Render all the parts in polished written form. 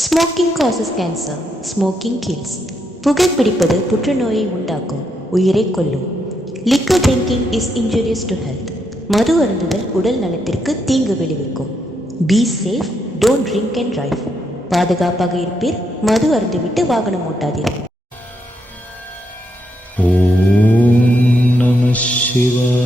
Smoking causes cancer, smoking kills. புகைப்பிடிப்பது புற்றுநோயை உண்டாக்கும், உயிரை கொல்லும். Liquor drinking is injurious to health. மது அருந்துதல் உடல் நலத்திற்கு தீங்கு விளைவிக்கும். Be safe, don't drink and drive. பாதுகாப்பாக இருப்பீர், மது அருந்துவிட்டு வாகனம் ஓட்டாதீர். ஓம் நம சிவாய.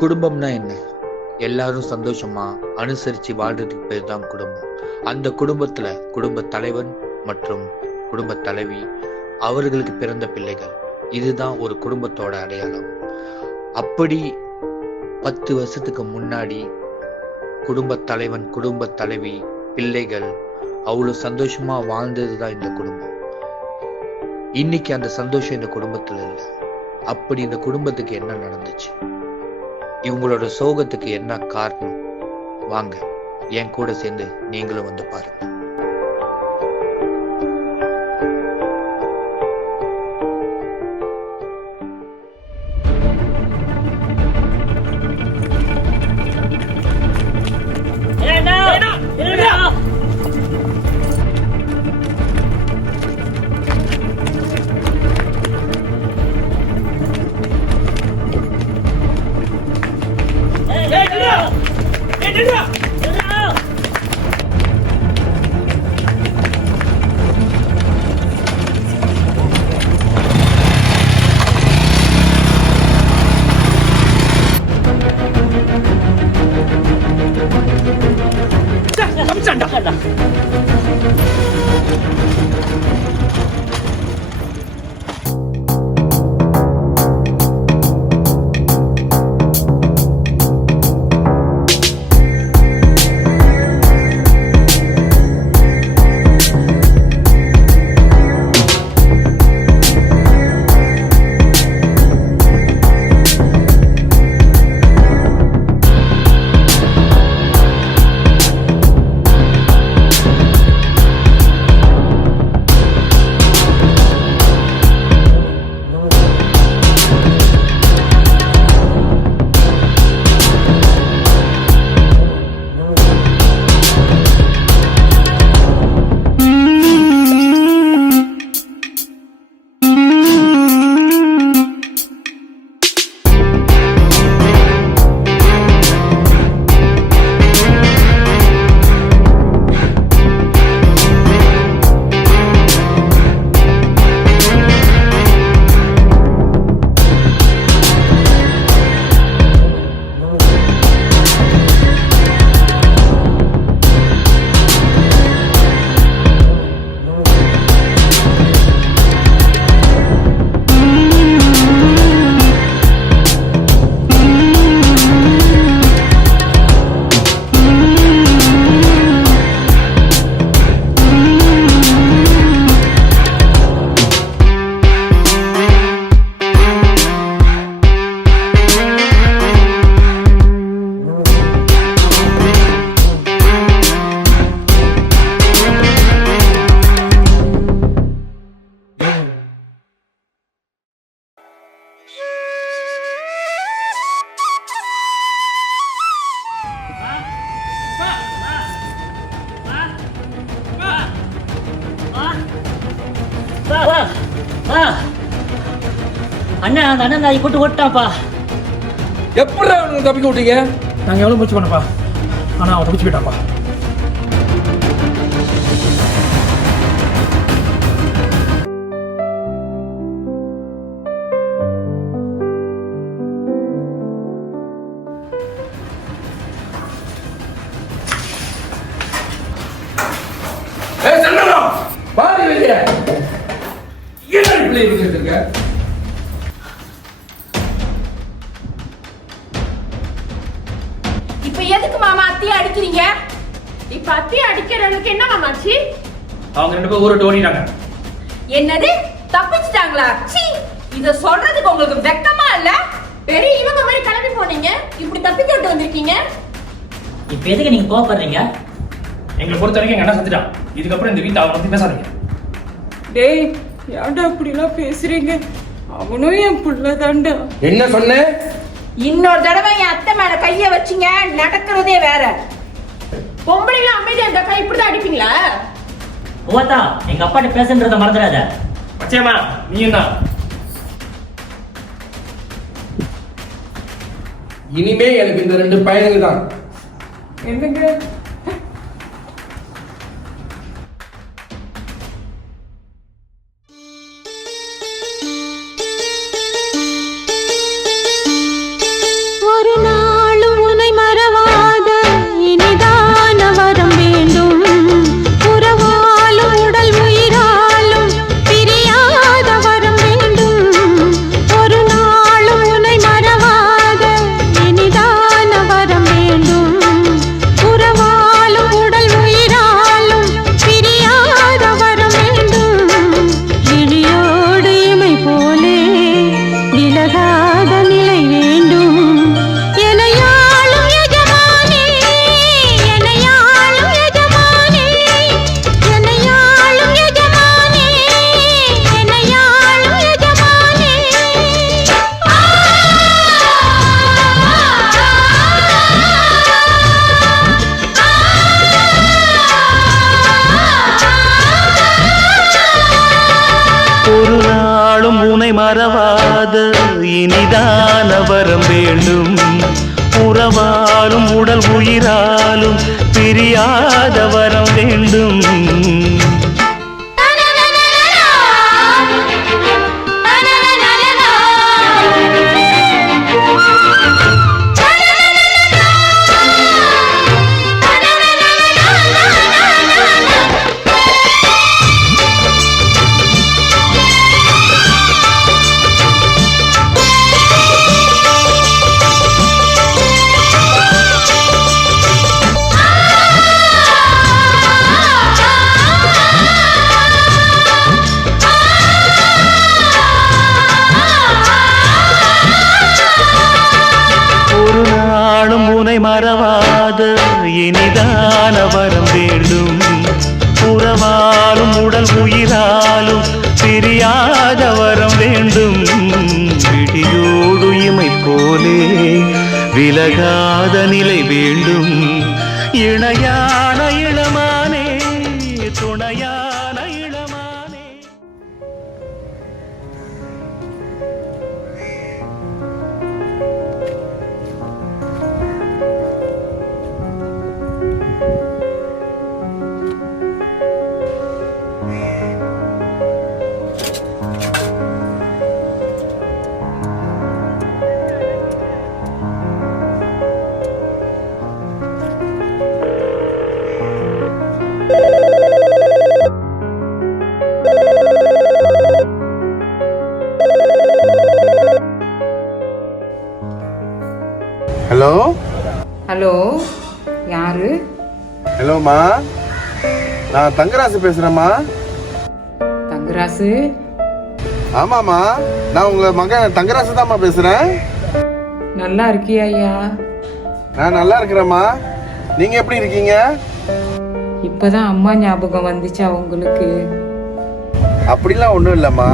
குடும்பம்னா என்ன? எல்லாரும் சந்தோஷமா அனுசரிச்சு வாழ்றதுக்கு பேர் தான் குடும்பம். அந்த குடும்பத்துல குடும்ப தலைவன் மற்றும் குடும்ப தலைவி, அவர்களுக்கு பிறந்த பிள்ளைகள், இதுதான் ஒரு குடும்பத்தோட அடையாளம். அப்படி 10 வருஷத்துக்கு முன்னாடி குடும்ப தலைவன், குடும்ப தலைவி, பிள்ளைகள் அவ்வளவு சந்தோஷமா வாழ்ந்ததுதான் இந்த குடும்பம். இன்னைக்கு அந்த சந்தோஷம் இந்த குடும்பத்துல இல்லை. அப்படி இந்த குடும்பத்துக்கு என்ன நடந்துச்சு? இவங்களோட சோகத்துக்கு என்ன காரணம்? வாங்க, என் கூட சேர்ந்து நீங்களும் வந்து பாருங்க. அண்ணா, அந்த அண்ணன் நாய் போட்டு ஓட்டாப்பா. எப்படி அவனுக்கு தப்பிக்க விட்டீங்க? நாங்கள் எவ்வளோ முயற்சி பண்ணப்பா, ஆனால் அவன் தப்பிச்சு போயிட்டாப்பா. பாதி வெளிய என்ன பிள்ளை இருக்க? இப்ப எதுக்கு மாமா அத்தியை அடிக்கிறீங்க? இப்ப அத்தியை அடிக்கிறவங்களுக்கு என்ன மாமாச்சி? அவங்க 2 பேரும் ஊரை ஓடிட்டாங்க. என்னது, தப்பிச்சிட்டாங்களா? சீ, இத சொல்றதுக்கு உங்களுக்கு வெக்கமா இல்ல? பெரிய இவங்க மாதிரி கிளம்பி போனீங்க, இப்படி தப்பிக்க விட்டு வந்து வந்திருக்கீங்க? இப்போ எதுக்கு நீங்க கோவப்படுறீங்க? எங்களை பொறுத்த வரைக்கும் எங்க அண்ணன் செத்துட்டான். இதுக்கப்புறம் இந்த வீட்டை அவனை பத்தி பேசாதீங்க. டேய் ஏன்டா அப்படிலாம் பேசுறீங்க? அவனும் என் புள்ள தான்டா. என்ன சொன்ன? இன்னொரு தடவை என் அத்தை மேல கைய வச்சீங்க, நடக்கிறதே வேற. பொம்பளைங்க அமைதியா இருந்தா கை இப்படிதான் அடிப்பீங்களா? ஓத்தா எங்க அப்பாட்ட பேசுன்றத மறந்துடாத. பச்சையம்மா நீயும் தான். இனிமே எனக்கு இந்த 2 பையனுங்க தான். என்னங்க? ஒரு நாளும் உன்னை மறவாத இனிதான வரம் வேண்டும். உறவாலும் உடல் உயிராலும் பிரியாத வரம் வேண்டும். ஒரு நாளும் உன்னை மறவாத இனிதான வரம் வேண்டும். உறவாலும் உடல் உயிராலும் பிரியாத வரம் வேண்டும். விழியோடு இமை போலே விலகாத நிலை வேண்டும். எனையாளும் எஜமானே, எனையாளும் எஜமானே, எனையாளும் எஜமானே, எனையாளும் எஜமானே. ஒரு நாளும் உனை மறவாத இனிதான வரம் வேண்டும். உறவாலும் உடல் உயிராலும் பிரியாத வரம் வேண்டும். ஒரு நாளும் உனை மறவாத இனிதான வரம் வேண்டும். உறவாலும் உடல் உயிராலும் பிரியாத வரம் வேண்டும். விடியோடு இமை போலே விலகாத நிலை வேண்டும். இணையான இளமானே, துணையான இளமானே. ஹலோ ஹலோ, யாரு? ஹலோம்மா, நான் தங்கராசு பேசுறேம்மா. தங்கராசு? ஆமாம்மா, நான் உங்க மகன் தங்கராசு தான்மா பேசுறேன். நல்லா இருக்கியா ஐயா? நான் நல்லா இருக்கிறேம்மா. நீங்க எப்படி இருக்கீங்க? இப்பதான் அம்மா ஞாபகம் வந்துச்சா உங்களுக்கு? அப்படிலாம் ஒன்றும் இல்லைம்மா.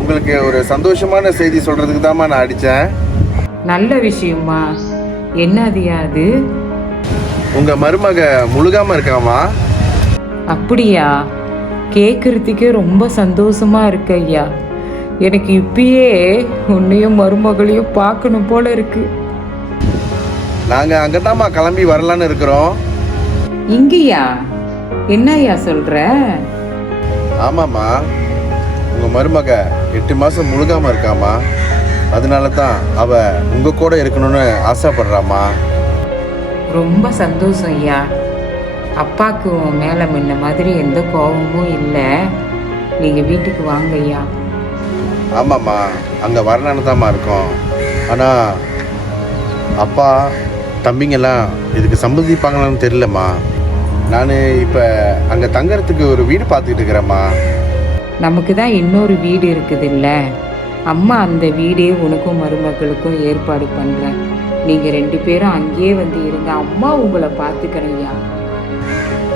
உங்களுக்கு ஒரு சந்தோஷமான செய்தி சொல்றதுக்கு தாம்மா நான் அடித்தேன். நல்ல விஷயமா? என்னதுயா அது? உங்க மருமக முழுகாம இருக்காமா? அப்படியா? கேட்கறதுக்கே ரொம்ப சந்தோஷமா இருக்கு ஐயா. எனக்கு இப்பயே உன்னையும் மருமகளையும் பார்க்கணும் போல இருக்கு. நாங்க அங்கதாம்மா கிளம்பி வரலான்னு இருக்கிறோம். இங்கயா? என்ன ஐயா சொல்ற? ஆமாம்மா, உங்க மருமக 8 மாசம் முழுகாம இருக்காமா. அதனால தான் அவ உங்க கூட இருக்கணும்னு ஆசைப்படுறாமா. ரொம்ப சந்தோஷம் ஐயா. அப்பாவுக்கு உன் மேலே முன்ன மாதிரி எந்த கோபமும் இல்லை. நீங்கள் வீட்டுக்கு வாங்க ஐயா. ஆமாம்மா, அங்கே வரலான்னு தாம்மா இருக்கோம். ஆனால் அப்பா தம்பிங்கெல்லாம் இதுக்கு சம்மதிப்பாங்களான்னு தெரியலம்மா. நான் இப்போ அங்கே தங்கறதுக்கு ஒரு வீடு பார்த்துக்கிட்டு இருக்கிறேம்மா. நமக்கு தான் இன்னொரு வீடு இருக்குது இல்லை? அம்மா அந்த வீடே உனக்கும் மருமகளுக்கும் ஏற்பாடு பண்ணுறேன். நீங்க 2 பேரும் அங்கேயே வந்து இருங்க, அம்மா உங்களை பார்த்துக்கிறேன் ஐயா.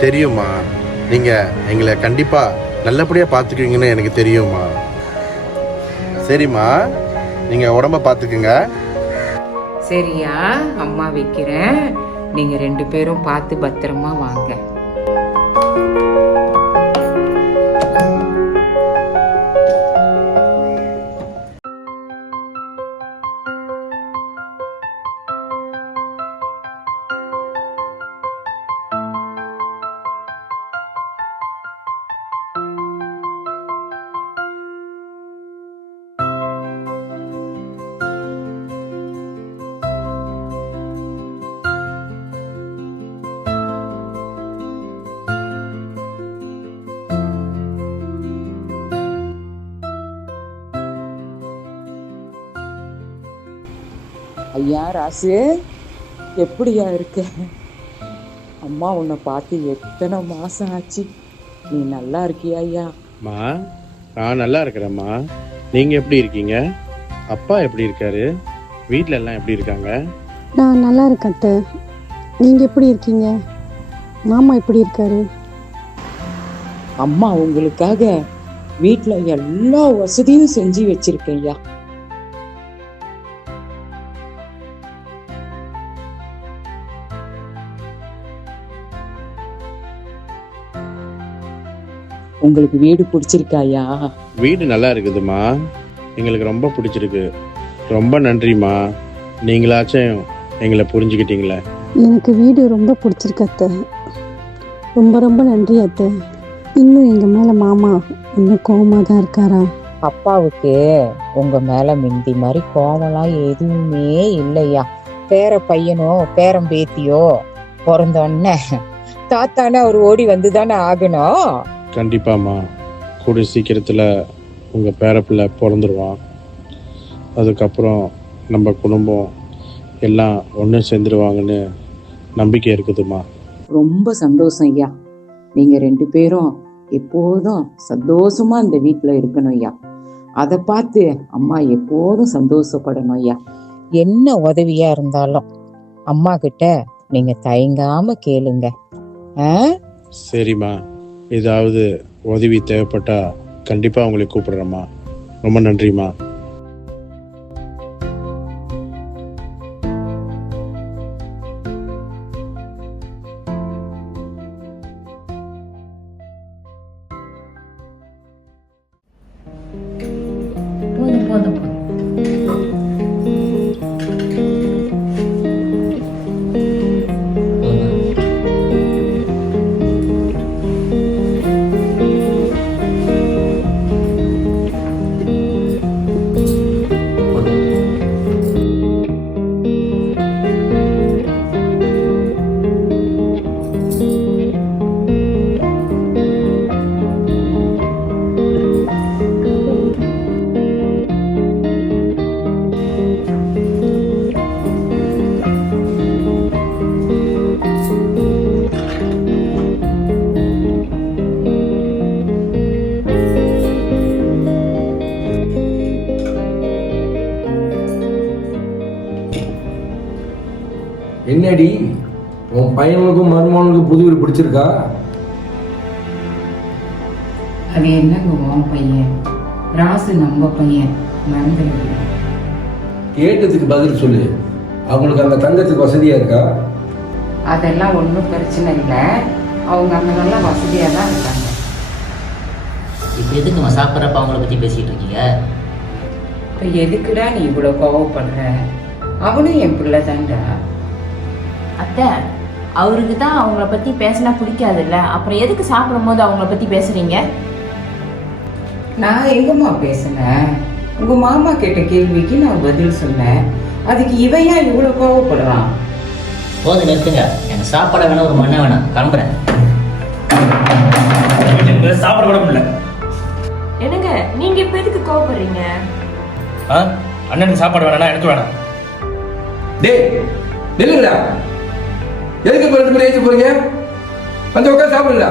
தெரியுமா, நீங்க எங்களை கண்டிப்பா நல்லபடியா பார்த்துக்குவீங்கன்னு எனக்கு தெரியுமா. சரிம்மா, நீங்க உடம்ப பார்த்துக்குங்க. சரியா, அம்மா வைக்கிறேன். நீங்க 2 பேரும் பார்த்து பத்திரமா வாங்க. ஐயா ராசு, எப்படியா இருக்க? அம்மா உன்னை பார்த்து எத்தனை மாசம் ஆச்சு. நீ நல்லா இருக்கியா ஐயா? அம்மா, நான் நல்லா இருக்கிறேம்மா. நீங்க எப்படி இருக்கீங்க? அப்பா எப்படி இருக்காரு? வீட்டில எல்லாம் எப்படி இருக்காங்க? நான் நல்லா இருக்கேன் அத்தை. நீங்க எப்படி இருக்கீங்க? மாமா எப்படி இருக்காரு? அம்மா உங்களுக்காக வீட்டில் எல்லா வசதியும் செஞ்சு வச்சிருக்கேன் ஐயா. உங்களுக்கு வீடு பிடிச்சிருக்காயா? வீடு நல்லா இருக்குதுமா, எங்களுக்கு ரொம்ப பிடிச்சிருக்கு. ரொம்ப நன்றிம்மா, நீங்களாச்சும் எங்களை புரிஞ்சுக்கிட்டீங்களே. எனக்கு வீடு ரொம்ப பிடிச்சிருக்கு அத்தை. ரொம்ப ரொம்ப நன்றி அத்தை. இன்னும் எங்கள் மேலே மாமா இன்னும் கோவமாக தான் இருக்காரா? அப்பாவுக்கு உங்க மேல மிந்தி மாதிரி கோவம்லாம் எதுவுமே இல்லையா. பேர பையனோ பேரம் பேத்தியோ பிறந்தோன்ன தாத்தானே அவர் ஓடி வந்து தானே ஆகணும். கண்டிப்பாம்மா, கூடிய சீக்கிரத்தில் உங்கள் பேரப்பிள்ளை பிறந்துருவான். அதுக்கப்புறம் நம்ம குடும்பம் எல்லாம் ஒன்று சேர்ந்துருவாங்கன்னு நம்பிக்கை இருக்குதுமா. ரொம்ப சந்தோஷம் ஐயா. நீங்க 2 பேரும் எப்போதும் சந்தோஷமா இந்த வீட்டில் இருக்கணும் ஐயா. அதை பார்த்து அம்மா எப்போதும் சந்தோஷப்படணும் ஐயா. என்ன உதவியா இருந்தாலும் அம்மா கிட்ட நீங்க தயங்காம கேளுங்க. சரிம்மா, ஏதாவது உதவி தேவைப்பட்டா கண்டிப்பாக உங்களை கூப்பிடுறேம்மா. ரொம்ப நன்றிம்மா. போதும் போதும் போதும். என்னடி உன் பையனுக்கும் மருமகனுக்கும் புது வீடு பிடிச்சிருக்கா? அது என்னங்க உன் பையன்? ராசு நம்ம பையன், மறந்துடுங்க. கேட்டதுக்கு பதில் சொல்லு. அவங்களுக்கு அங்கே தங்கத்துக்கு வசதியா இருக்கா? அதெல்லாம் ஒன்றும் பிரச்சனை இல்லை. அவங்க அங்கே நல்லா வசதியாக தான் இருக்காங்க. இப்போ எதுக்கு சாப்பிட்றப்ப அவங்கள பற்றி பேசிகிட்டு இருக்கீங்க? இப்போ எதுக்குடா நீ இவ்வளோ கோவப்படுற? அவனும் என் பிள்ளை தான்டா. அத்தை, அவருக்கு தான் அவங்கள பத்தி பேசினா பிடிக்காதுல்ல, அப்புறம் எதுக்கு சாப்பிடும் போது அவங்கள பத்தி பேசுறீங்க? நான் எங்கம்மா பேசினேன்? உங்க மாமா கேட்ட கேள்விக்கு நான் பதில் சொன்னேன். அதுக்கு இவன் ஏன் இவ்வளோ கோவப்படுறான்? போது நிறுத்துங்க. எனக்கு சாப்பாட வேணாம், ஒரு மண்ணை வேணாம். கிளம்புறேன். சாப்பிட கூட முடியல. என்னங்க நீங்க இப்ப எதுக்கு கோவப்படுறீங்க? அண்ணனுக்கு சாப்பாடு வேணாம், எனக்கு வேணாம். டேய் நில்லுங்கடா. எதுக்கு இப்போ 2 பேரும் ஏற்றி போறீங்க? வந்து உட்காந்து சாப்பிடுங்களா?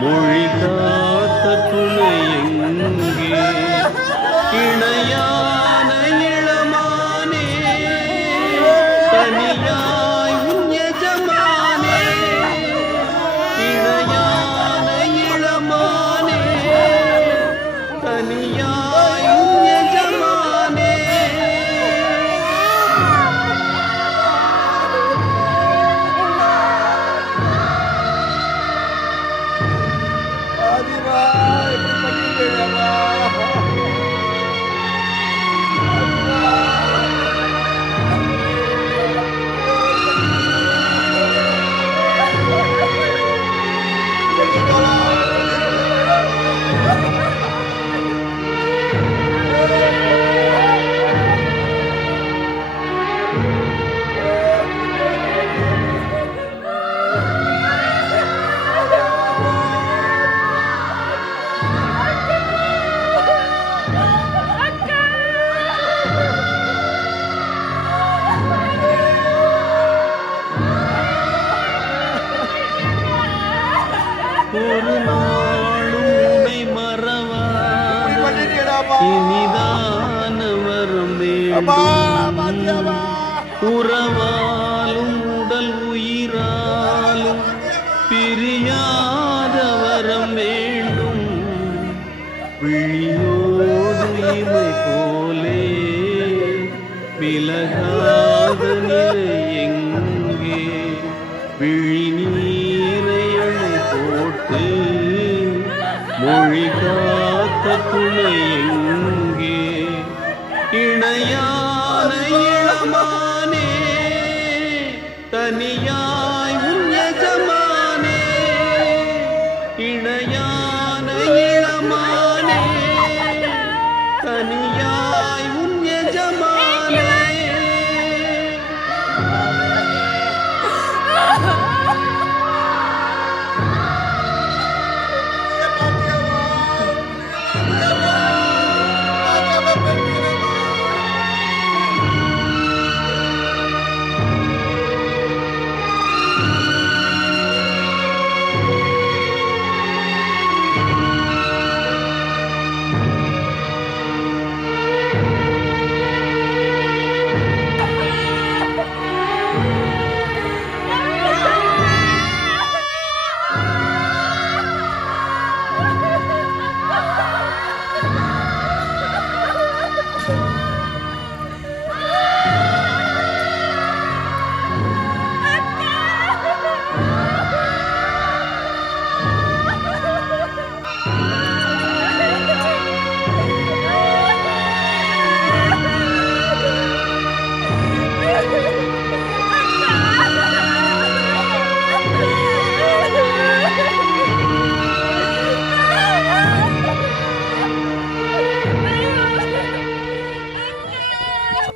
மொழி காத்த துணை எங்கே இணையான இளமானே தனியாய் உன் எஜமானே இணையான இளமானே தனியாய் உன் எஜமானே ஒரு நாளும் உன்னை மறவாத இனிதான வரம் வேண்டும் உறவாலும் உடல் உயிராலும் பிரியாத வரம் வேண்டும் விழியோடு இமை போலே விலகாத நிலை எங்கே விழி நீரை அணை போட்டு மொழி காத்த துணை எங்கே இணையான இளமானே தனியாய் உன் எஜமானே இணையான இளமானே தனியாய் உன் எஜமானே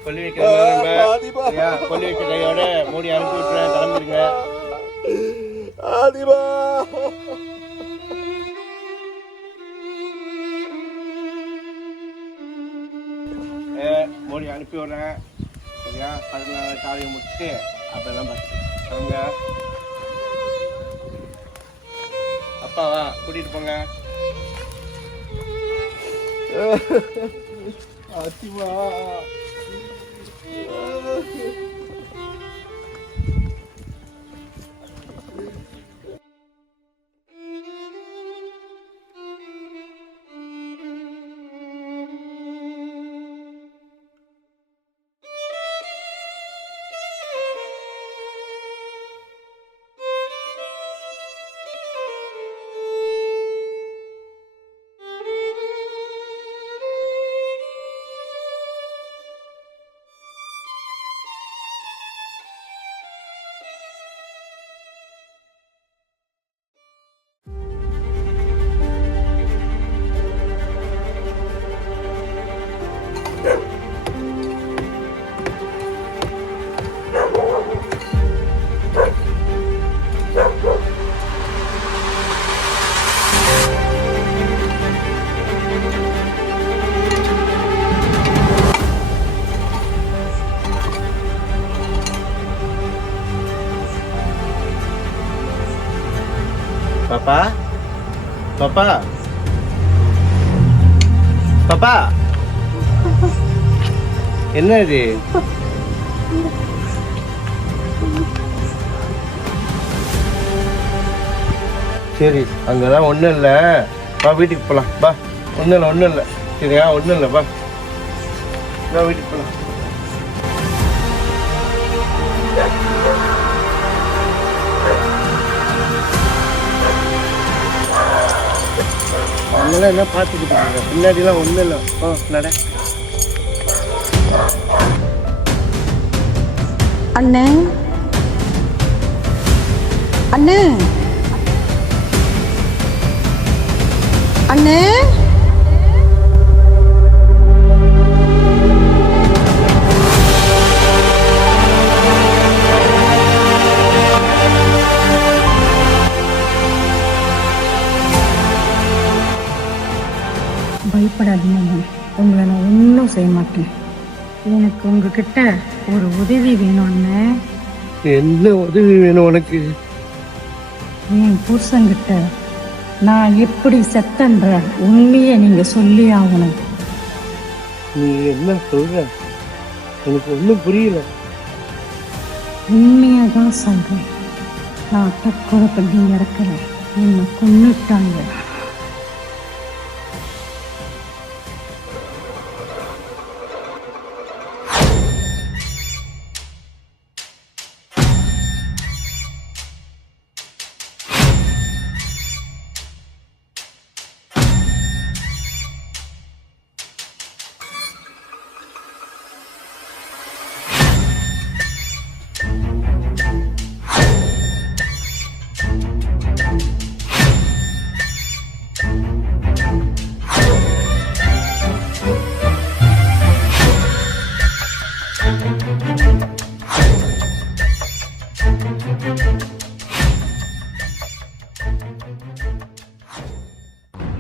கொல்லி வைக்கிற கொல்லி வைக்கிற கையோட மூடி அனுப்பி விட்டுறேன் கிளம்பிருங்க ஆதிபா மூடி அனுப்பி விடுறேன் சரியா 14 காரியம் முடிச்சுட்டு அப்பெல்லாம் பார்த்து கிளம்புங்க அப்பாவா கூட்டிட்டு போங்க ஆதிபா பாப்பா பாப்பா பாப்பா என்ன இது? சரி அங்கெல்லாம் ஒன்றும் இல்லை, வா வீட்டுக்கு போகலாம். வா, ஒன்றும் இல்லை சரியா, ஒன்றும் இல்லை, வா வீட்டுக்கு போகலாம். அவங்களாம் என்ன பார்த்துக்கிட்டு இருக்காங்க, பின்னாடிலாம் ஒன்றும் இல்லை. ஓ நட. அண்ணே அண்ணே அண்ணே பயப்படாதீங்க, உங்களை நான் ஒன்றும் செய்ய மாட்டேன். எனக்கு உங்ககிட்ட ஒரு உதவி வேணும் அண்ணே. என்ன உதவி வேணும் உனக்கு? என் புருஷங்கிட்ட நான் எப்படி செத்தன்ற உண்மையை நீங்க சொல்லி ஆகணும். நீ என்ன சொல்ற? எனக்கு ஒன்றும் புரியல. உண்மையை தான் சொல்றேன். நான் தற்கொலை பண்ணி இறக்கிறேன், என்னை கொன்னுட்டாங்க.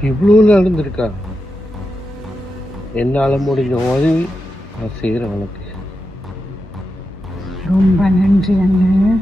இவ்வளோ நடந்திருக்கா? என்னால முடிஞ்ச உதவி நான் செய்கிறேன் உனக்கு. ரொம்ப நன்றி அண்ணே.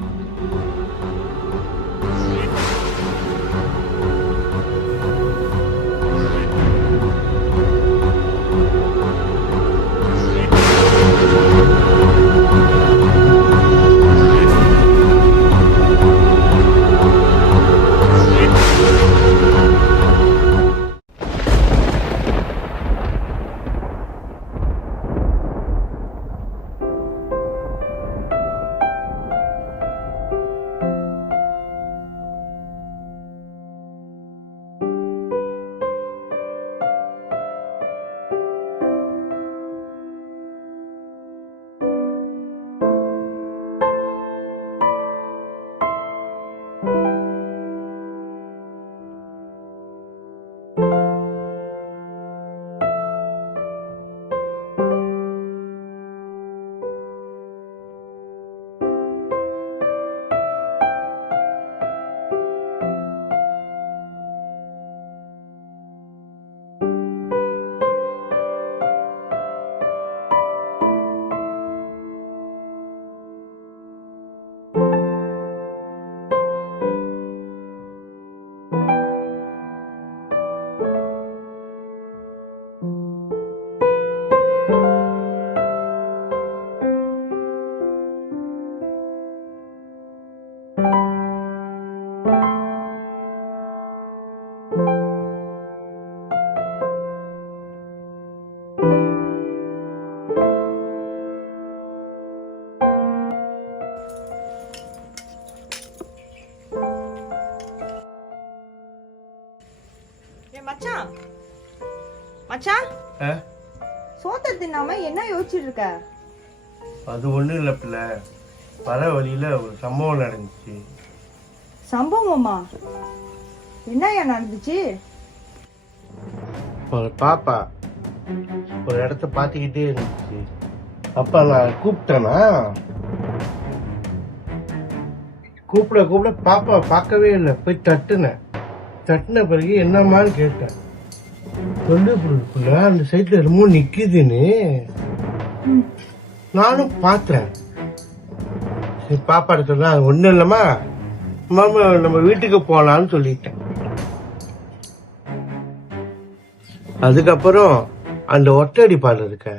மச்சான் மச்சான் சோத்த தின்னாம என்ன யோசிச்சுட்டு இருக்க? அது ஒன்றும் இல்லை பிள்ளை, வர வழியில் ஒரு சம்பவம் நடந்துச்சு. சம்பவமா? என்னையா நடந்துச்சு? ஒரு பாப்பா ஒரு இடத்த பார்த்துக்கிட்டே இருந்துச்சு. அப்ப நான் கூப்பிட்டேனா, கூப்பிட பாப்பா பார்க்கவே இல்லை. போய் தட்டின பிறகு என்னம்மான்னு கேட்டேன். சொல்லு புள்ள அந்த சைட்ல என்னமோ நிக்குதுன்னு. நானும் பார்த்தேன். பாப்பாட்ட சொன்னா அது ஒண்ணும் இல்லம்மா, மாமா நம்ம வீட்டுக்கு போலான்னு சொல்லிட்டேன். அதுக்கப்புறம் அந்த ஒட்டடி பால் இருக்க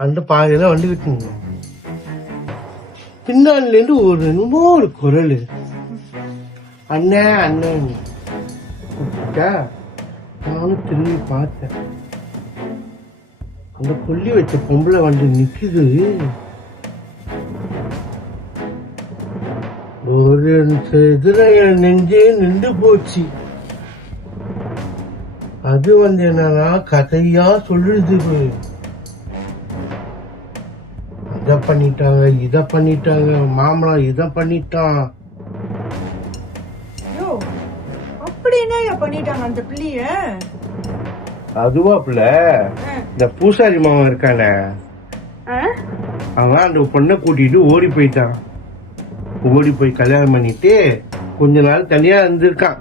அந்த பாதையில வந்துகிட்டு இருந்தோம். பின்னாடில இருந்து என்னமோ ஒரு குரல், அண்ணன் அண்ணன். நானும் திரும்பி பார்த்தேன். அந்த கொல்லி வச்ச பொம்பளை வந்து நிக்குது. ஒரு இதுல என் நெஞ்சே நின்று போச்சு. அது என்னன்னா கதையா சொல்லுது. இத பண்ணிட்டாங்க, இத பண்ணிட்டாங்க, மாமலா இத பண்ணிட்டான். அப்படி என்ன பண்ணிட்டாங்க அந்த பிள்ளைய? அதுவா பிள்ளை, இந்த பூசாரி மாமன் இருக்கானே, அவன் அந்த பொண்ணை கூட்டிட்டு ஓடி போயிட்டான். ஓடி போய் கல்யாணம் பண்ணிட்டு கொஞ்ச நாள் தனியா இருந்திருக்கான்.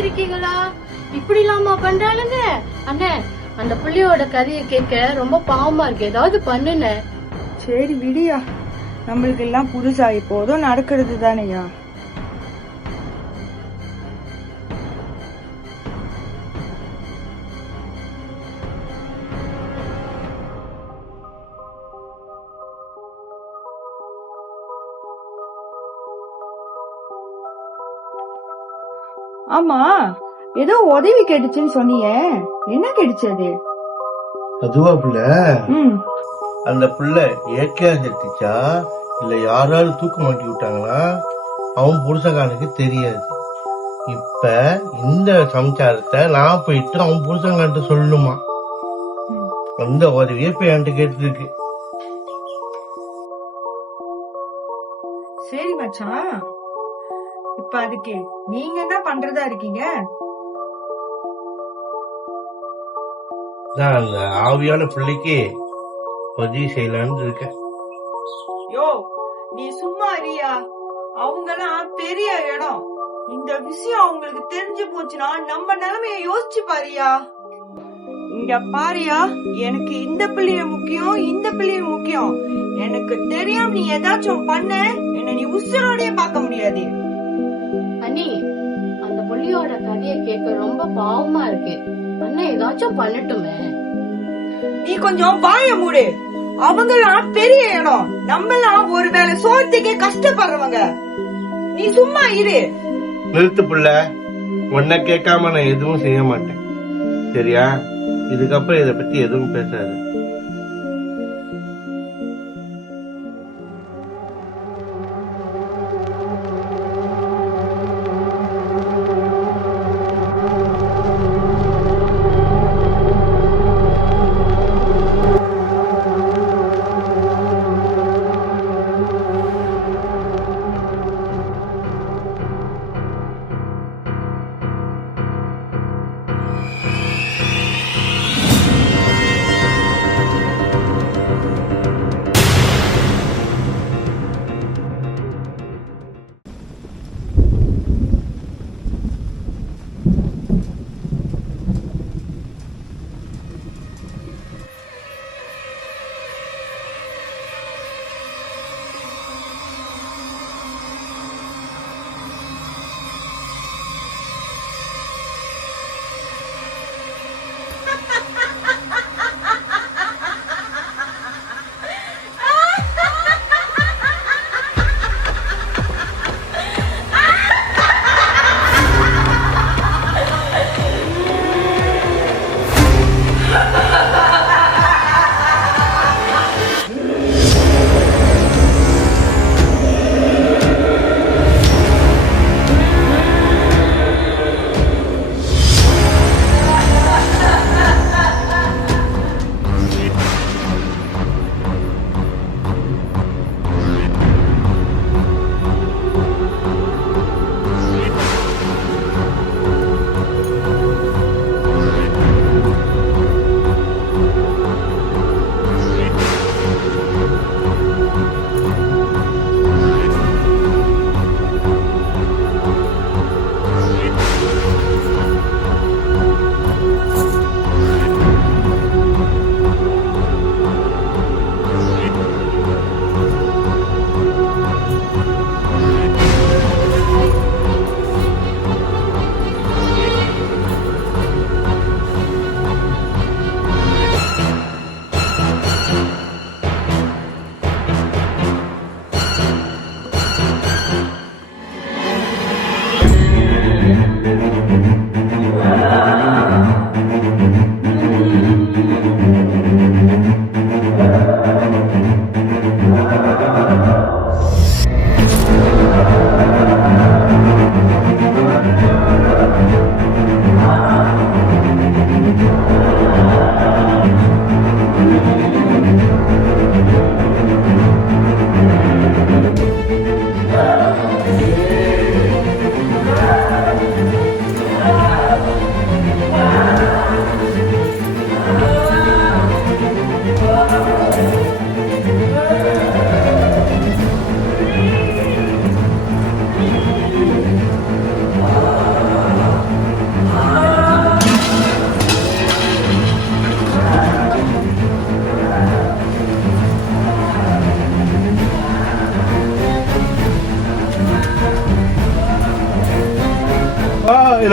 இருக்கீங்களா? இப்படி இல்லாம பண்றாளுங்க. அண்ணே, அந்த புள்ளியோட கதையை கேட்க ரொம்ப பாவமா இருக்கு, ஏதாவது பண்ணுன. சரி விடியா, நம்மளுக்கு எல்லாம் புதுசா இப்போதும் நடக்கிறது தானேயா. ஆமா, ஏதோ உதவி கேட்டுச்சுன்னு சொன்னீங்க, என்ன கேட்டுச்சு அது? அதுவா புள்ள, அந்த புள்ள இயற்கையா செத்துச்சா இல்ல யாராவது தூக்கு மாட்டி விட்டாங்களா அவன் புருஷகானுக்கு தெரியாது. இப்ப இந்த சம்சாரத்தை நான் போயிட்டு அவன் புருஷங்கான்ட்டு சொல்லணுமா? அந்த உதவியே இப்ப என்கிட்ட கேட்டு இருக்கு. சரி மச்சான், இப்ப அதுக்கு நீங்க என்ன பண்றதா இருக்கீங்க? நான் அந்த ஆவியான பிள்ளைக்கு உதவி செய்யலான்னு இருக்கேன். யோ, நீ சும்மா அறியா, அவங்கெல்லாம் பெரிய இடம். இந்த விஷயம் அவங்களுக்கு தெரிஞ்சு போச்சுன்னா நம்ம நிலைமைய யோசிச்சு பாரியா. இங்க பாரியா, எனக்கு இந்த பிள்ளைய முக்கியம், இந்த பிள்ளைய முக்கியம். எனக்கு தெரியும், நீ ஏதாச்சும் பண்ண என்ன நீ உசுரோடய பார்க்க முடியாது. அண்ணி, அந்த புள்ளியோட கதையை கேட்க ரொம்ப பாவமா இருக்கு. அண்ணா ஏதாச்சும் பண்ணட்டுமே. நீ கொஞ்சம் வாய மூடு. அவங்கெல்லாம் பெரிய இடம், நம்மலாம் ஒரு வேளை சோத்துக்கே கஷ்டப்படுறவங்க. நீ சும்மா இரு. நிறுத்து புள்ள, உன்னை கேட்காம நான் எதுவும் செய்ய மாட்டேன், சரியா? இதுக்கப்புறம் இதை பத்தி எதுவும் பேசாது.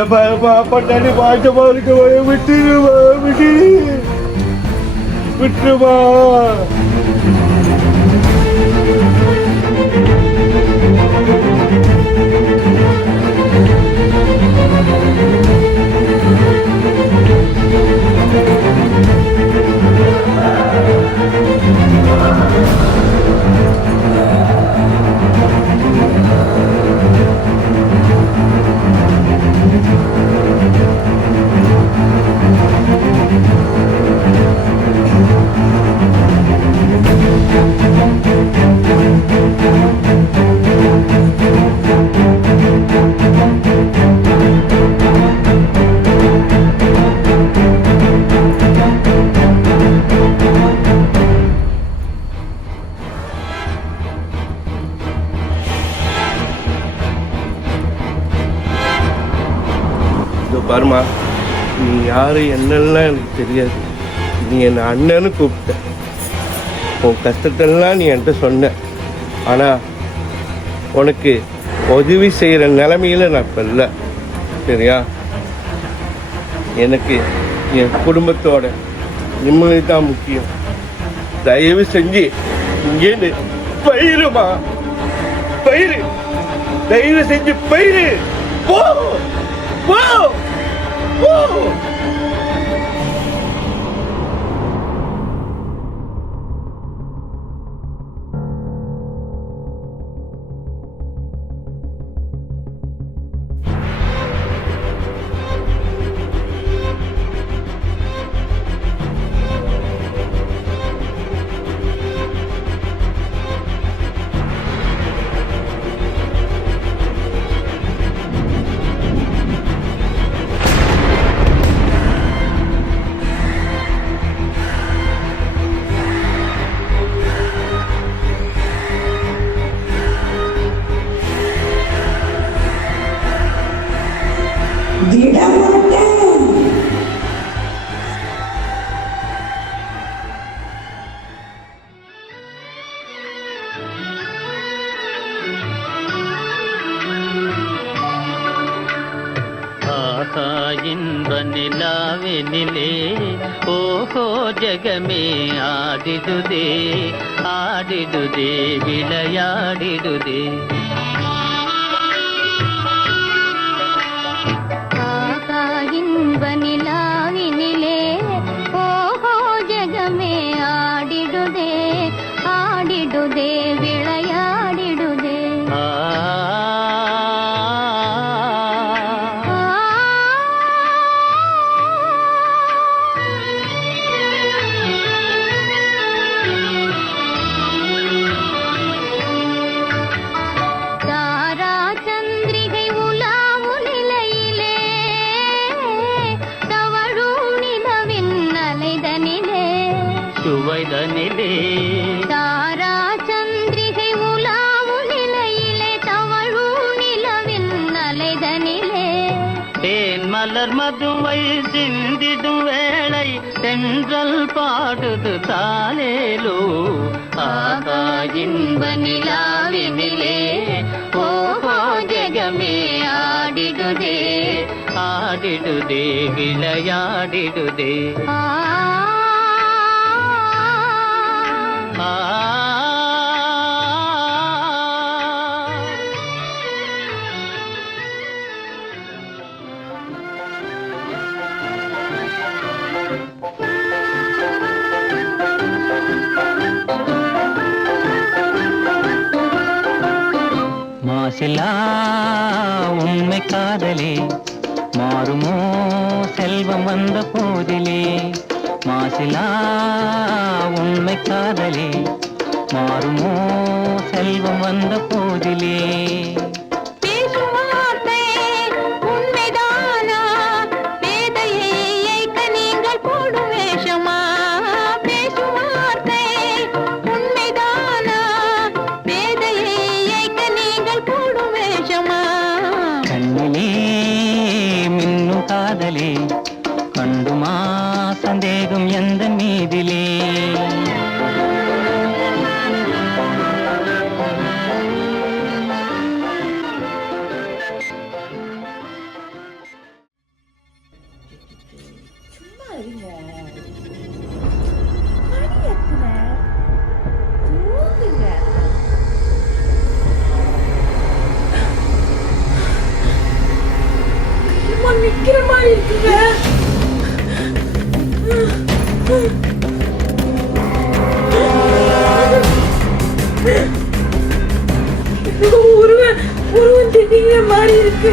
என்ன பாருமா பண்ணி பாட்டமா இருக்க விட்டுருமா விட்டுருமா. பாருமா, நீ யாரு என்னெல்லாம் எனக்கு தெரியாது. நீ என்னை அண்ணன்னு கூப்பிட்ட, உன் கஷ்டத்தெல்லாம் நீ என்கிட்ட சொன்ன. ஆனால் உனக்கு உதவி செய்கிற நிலைமையில நான் இப்போ இல்லை, சரியா? எனக்கு என் குடும்பத்தோட நிம்மதி தான் முக்கியம். தயவு செஞ்சு இங்கேருந்து பயிருமா, பயிரு, தயவு செஞ்சு பயிரு. போ போ போ. இன்ப நிலாவினிலே ஓஹோ ஜகமே ஆடிடுதே ஆடிடுதே விளையாடிடுதே. இன்ப நிலாவினிலே ஓஹோ ஜகமே ஆடிடுதே ஆடிடுதே விளையாடிடுதே. சுவைதனிலே தாரா சந்திரிகை உலாவும் நிலையிலே தவழும் நிலவின் அலைதனிலே தேன் மலர் மதுவை சிந்திடும் வேளை தென்றல் பாடுது தாலேலோ. ஆகா இன்ப நிலாவினிலே ஓஹோ ஜகமே ஆடிடுதே ஆடிடுதே விளையாடிடுதே. மாசிலா உண்மை காதலே மாறுமோ செல்வம் வந்த போதிலே. மாசிலா உண்மை காதலே மாறுமோ செல்வம் வந்த போதிலே. காதலே கண்டுமா சந்தேகம் எந்த மீதிலே. என்னமோ நிக்கிற மாதிரி இருக்குங்க. உருவம் தெரியுற மாதிரி இருக்கு.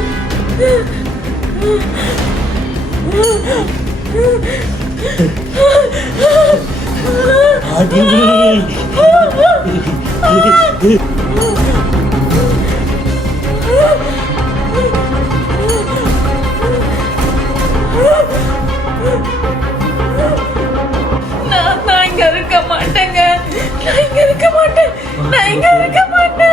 நான் இங்க இருக்க மாட்டேங்க. நான் இங்க இருக்க மாட்டேன். நான் இங்க இருக்க மாட்டேன்.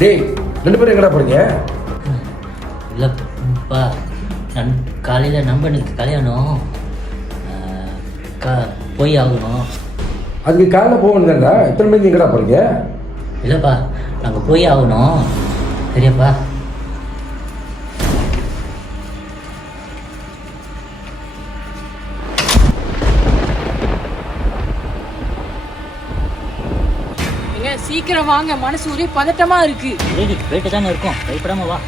டேய், 2 பேரும் எங்கடா போறீங்க? இல்லைப்பா, நான் காலையில் நம்பனுக்கு கல்யாணம் போய் ஆகணும். அதுக்கு காலைல போக வேண்டியதாண்டா. இத்தனை மணிக்கு எங்கடா போறீங்க? இல்லைப்பா, நாங்கள் போய் ஆகணும். சரியாப்பா? சீக்கிரம் வாங்க, மனசு ஒரே பதட்டமா இருக்கு. போயிட்டு தானே இருக்கும், பயப்படாம வா.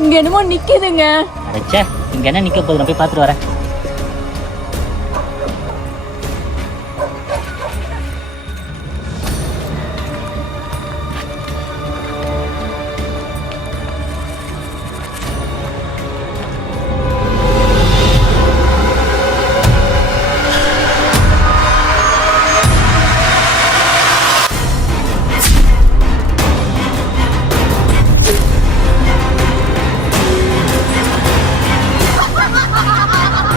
இங்க என்னமோ நிக்குதுங்க. அடச்சே, இங்க என்ன நிக்க போகுது? நான் போய் பார்த்துட்டு வரேன். Ha ha ha ha ha!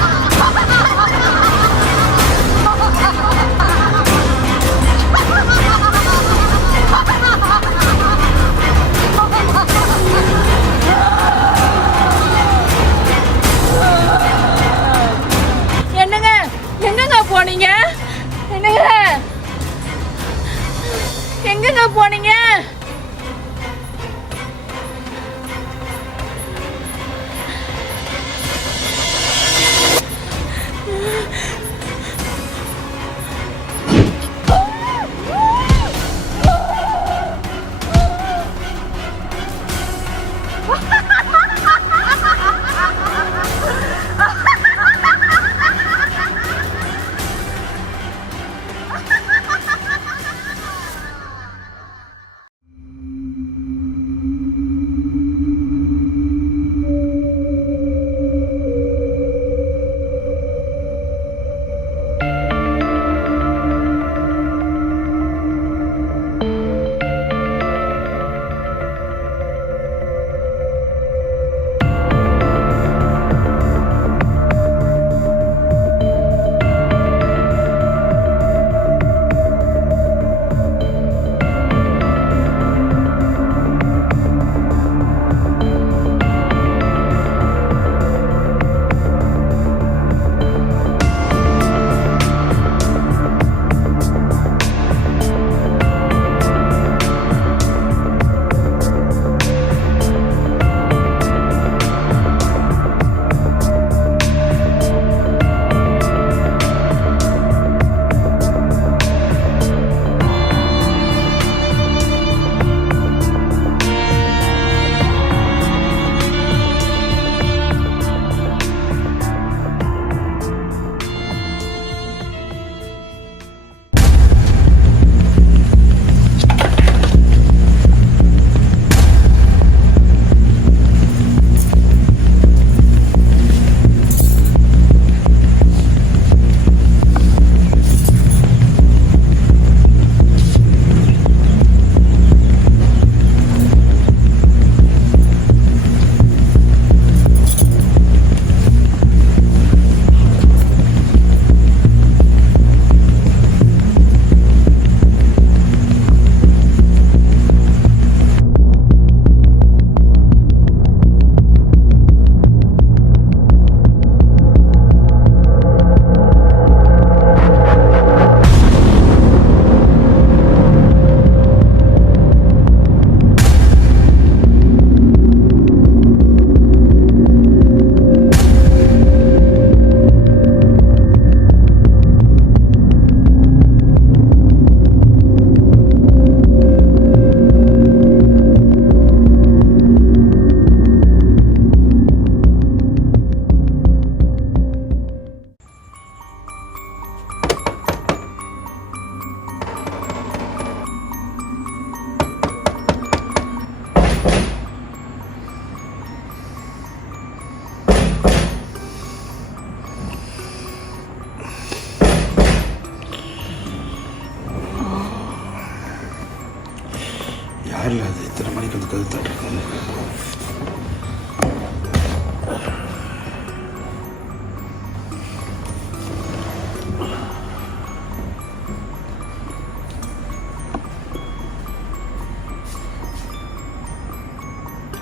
யாரையும் அது இத்தனை மணிக்கு வந்து கதை தட்டுருக்கோம்.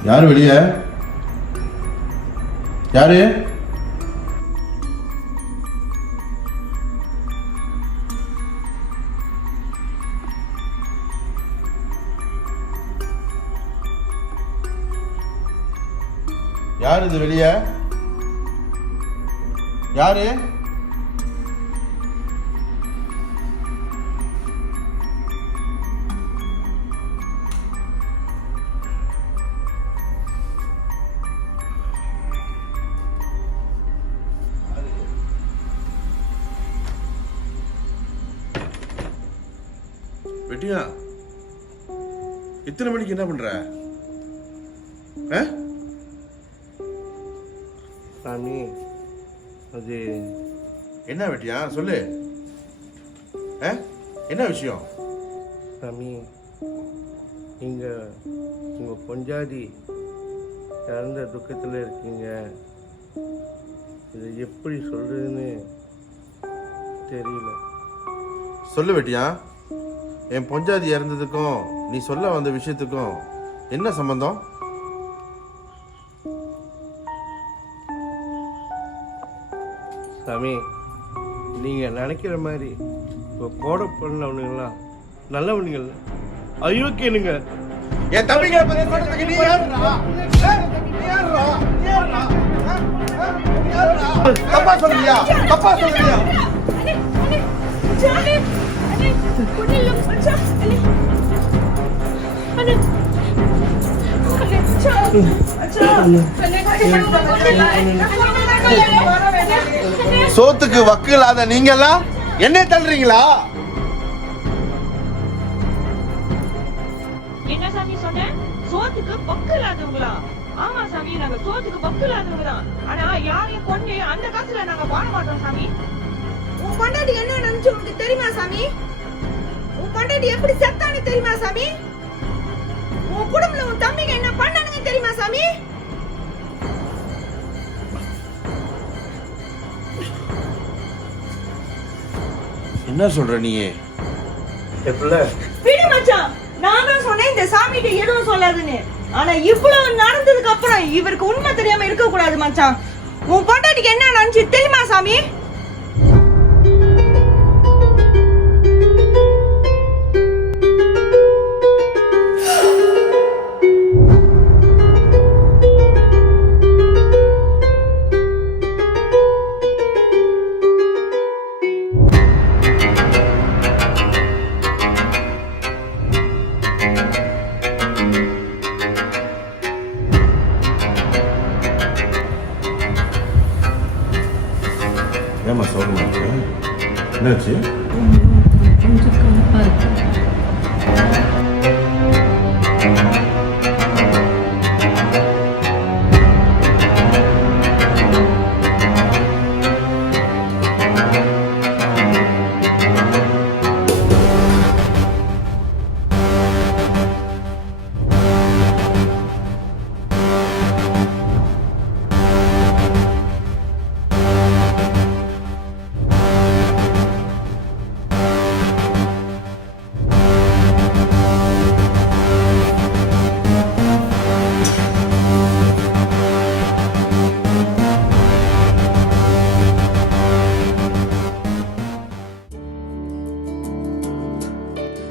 யாரு வெளியே? யாரு? யாரு இது வெளியே? யாரு? வெட்டியா, இத்தனை மணிக்கு என்ன பண்ற? சாமி, அது என்ன வெட்டியா சொல்லு. என்ன விஷயம்? சாமி, நீங்க உங்க பொஞ்சாதி இறந்த துக்கத்தில் இருக்கீங்க. இதை எப்படி சொல்றதுன்னு தெரியல. சொல்லு வெட்டியா, என் பொஞ்சாதி இறந்ததுக்கும் நீ சொல்ல வந்த விஷயத்துக்கும் என்ன சம்பந்தம்? சாமி, நீங்க நினைக்கிற மாதிரி இப்போ கோடை பண்ணவனுங்களாம் நல்லவனுங்க இல்லை, அயோக்கியனுங்க. என் தம்பிங்க தப்பா சொல்லுறியா? தப்பா சொல்லுறியா? சோத்துக்கு வக்கு இல்லாத நீங்க எல்லாம் என்ன தள்ளுறீங்களா? என்ன சாமி சொன்ன? சோத்துக்கு பக்கு இல்லாதவங்களா? ஆமா சாமி, நாங்க சோத்துக்கு பக்கு இல்லாதவங்க தான். ஆனா யாரையும் கொண்டு அந்த காசுல நாங்க வாழ மாட்டோம் சாமி. உன் பொண்டாட்டி என்ன நினைச்சு உனக்கு தெரியுமா சாமி? உன் பொண்டாட்டி எப்படி செத்தான்னு தெரியுமா சாமி? உன் குடும்பத்துல உன் தம்பிங்க என்ன பண்ணானுங்க தெரியுமா சாமி? என்ன சொல்ற நீ? விடு மச்சான், நான் தான் சொன்னேன் இந்த சாமிகிட்ட எதுவும் சொல்லாதுன்னு. ஆனா இவ்வளவு நடந்ததுக்கு அப்புறம் இவருக்கு உண்மை தெரியாம இருக்க கூடாது மச்சான். உன் பொண்டாட்டிக்கு என்ன நினைச்சு தெரியுமா சாமி? ஏமா சோகமா இருக்கு? என்னாச்சு? கொஞ்சம் கலப்பாக இருக்கு.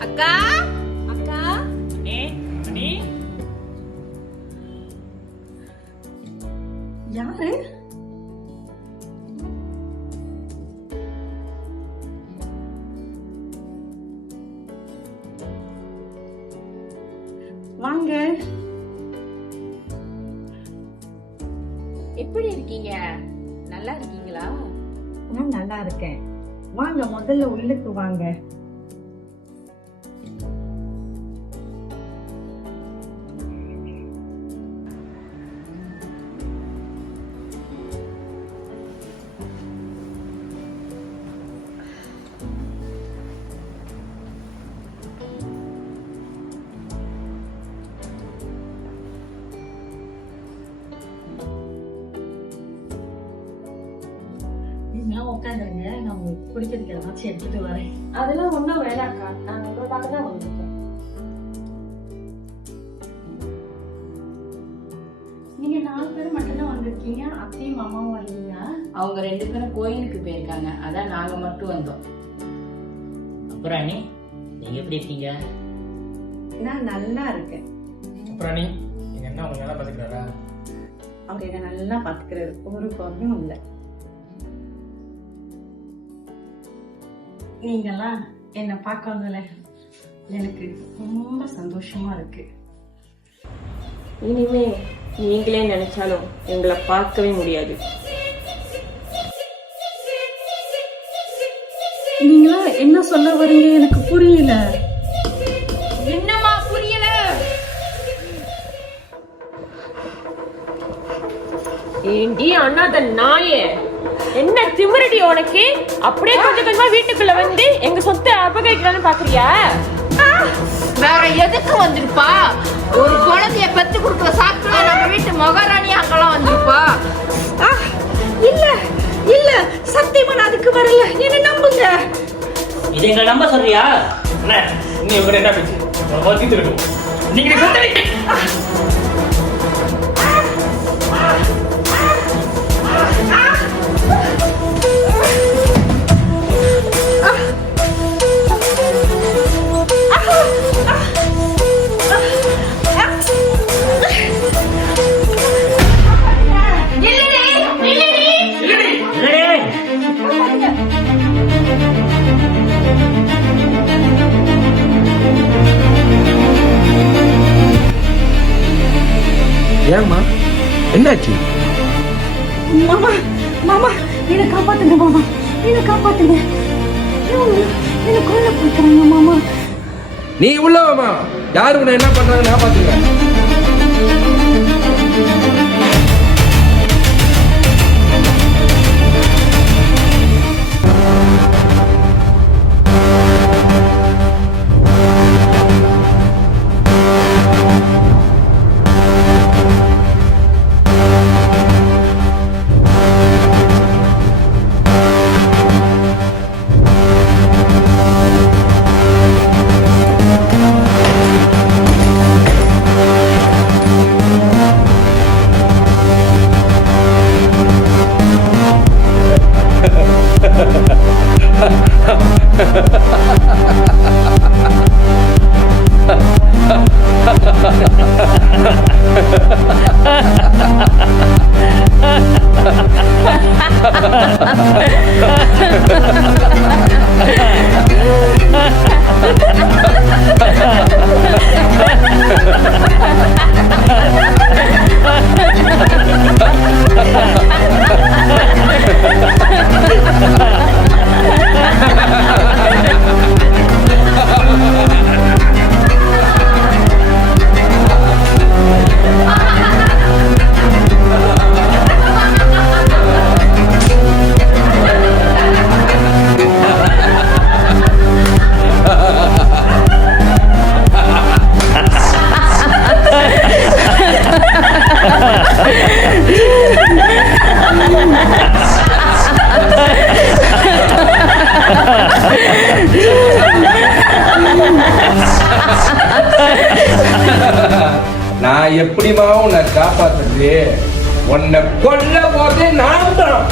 அக்கா, அக்கா, அண்ணி, யாரு? வாங்க. எப்படி இருக்கீங்க? நல்லா இருக்கீங்களா? நான் நல்லா இருக்கேன். வாங்க, முதல்ல உள்ளுக்கு வாங்க. உட்காந்துருங்க, நான் உங்களுக்கு குடிக்கிறதுக்கு ஏதாச்சும் எடுத்துட்டு வரேன். அதெல்லாம் ஒண்ணும் வேணாக்கா, நான் உங்களை பார்க்க தான் வந்திருக்கேன். நீங்க 4 பேர் மட்டும்தான் வந்திருக்கீங்க, அத்தையும் மாமாவும் வரலீங்க. அவங்க 2 பேரும் கோயிலுக்கு போயிருக்காங்க, அதான் நாங்க மட்டும் வந்தோம். அப்புறம் அண்ணி, நீங்க எப்படி இருக்கீங்க? நான் நல்லா இருக்கேன். அப்புறம் நீ நீங்க என்ன அவங்க நல்லா பாத்துக்கிறாரா? அவங்க என்ன நல்லா பாத்துக்கிறாரு, ஒரு குறையும் இல்லை. நீங்கெல்லாம் என்ன பார்க்கறதுல எனக்கு ரொம்ப சந்தோஷமா இருக்கு. இனிமே நீங்களே நினைச்சாலும் எங்களை பார்க்கவே முடியாது. நீங்களா என்ன சொல்ல வரீங்க எனக்கு புரியல. என்னமா புரியல? ஏண்டி அண்ணாத நாயே, என்ன திமிரடி உனக்கு? அப்படியே கொஞ்சம் கொஞ்சமா வீட்டுக்குள்ள வந்து எங்க சொத்தை அபகரிக்கலாம்னு பாக்குறியா? வேற எதுக்கு வந்திருப்பா? ஒரு குழந்தைய பெத்து கொடுக்குற சாக்குல நம்ம வீட்டு மகாராணி அங்கெல்லாம் வந்திருப்பா. இல்ல இல்ல, சத்தியமா நான் அதுக்கு வரல, என்ன நம்புங்க. இதை எங்களை நம்ப சொல்றியா? அண்ணா, நீ இவங்க என்ன பேச்சு? உங்களை தீர்த்து இருக்கும். நீங்க ஏம்மா என்னாச்சு? மாமா மாமா, என்ன காப்பாத்துங்க மாமா, என்ன காப்பாத்துங்க. என்ன கொல்ல போய்க்கிறாங்க மாமா. நீ உள்ளவாமா, யாரு உன்னை என்ன பண்றாங்க நான் பாத்துக்கிறேன். நான் எப்படிமா உன்னை காப்பாத்துறது? உன்னை கொல்ல போதே நான் தான்.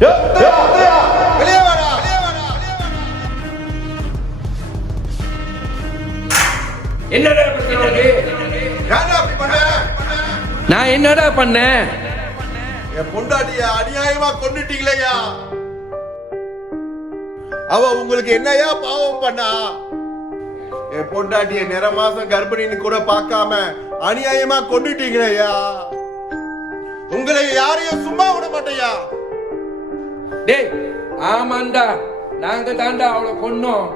வெளியே வாடா. என்னடா பிரச்சனை உனக்கு? ஏன்டா அப்படி பண்ண? நான் என்னடா பண்ணேன்? என் பொண்டாட்டிய அநியாயமா கொன்னுட்டீங்களேயா. அவ உங்களுக்கு என்னையா பாவம் பண்ணா? என் பொண்டாட்டிய நிற மாசம் கர்ப்பிணின்னு கூட பார்க்காம அநியாயமா கொன்னுட்டீங்களேயா. உங்களை யாரையும் சும்மா விட மாட்டேயா. டேய் ஆமாண்டா, நாங்க தாண்டா அவளை கொன்னோம்.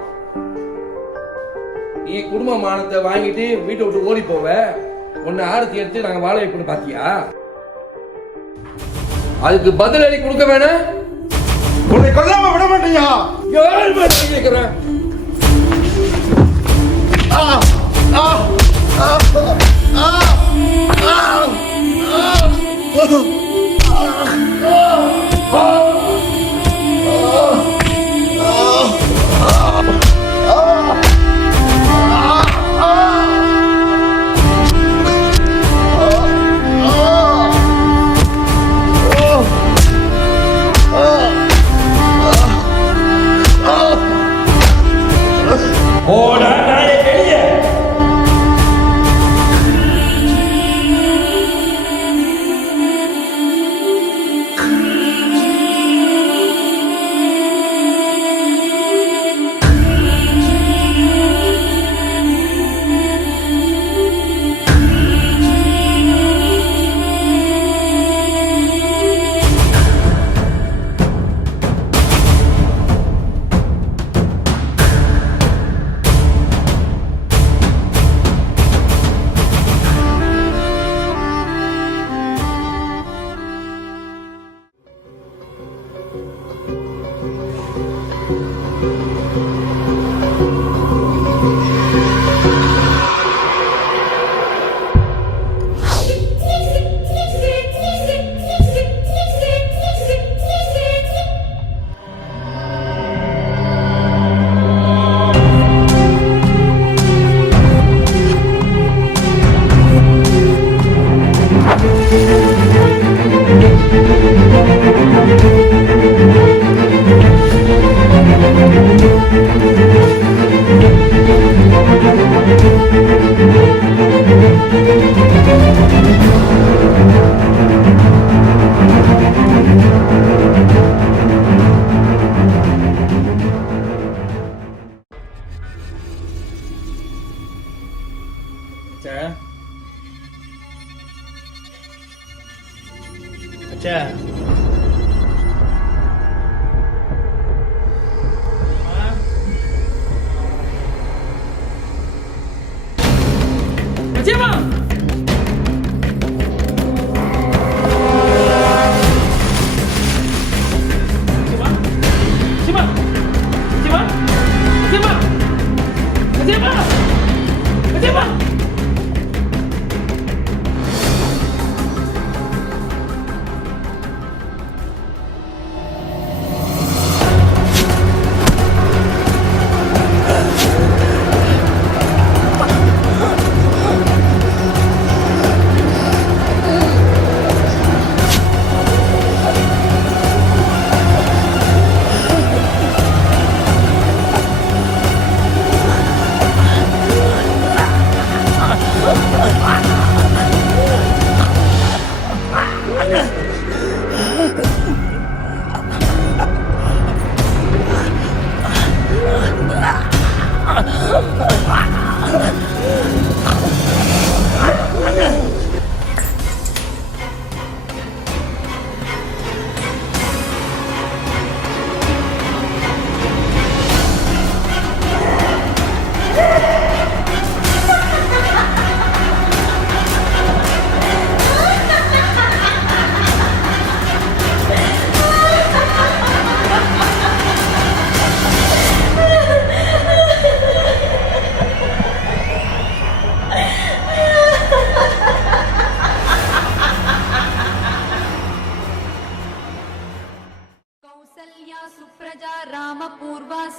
நீ குடும்ப மானத்தை வாங்கிட்டு வீட்டை விட்டு ஓடி போவ, உன்னை ஆரத்தி எடுத்து நாங்க வாழ வைக்கணும் பாத்தியா? அதுக்கு பதிலடி கொடுக்க வேணாம். உன்னை கொல்லாம விட மாட்டேயா. யார் மேல கேக்குறேன்?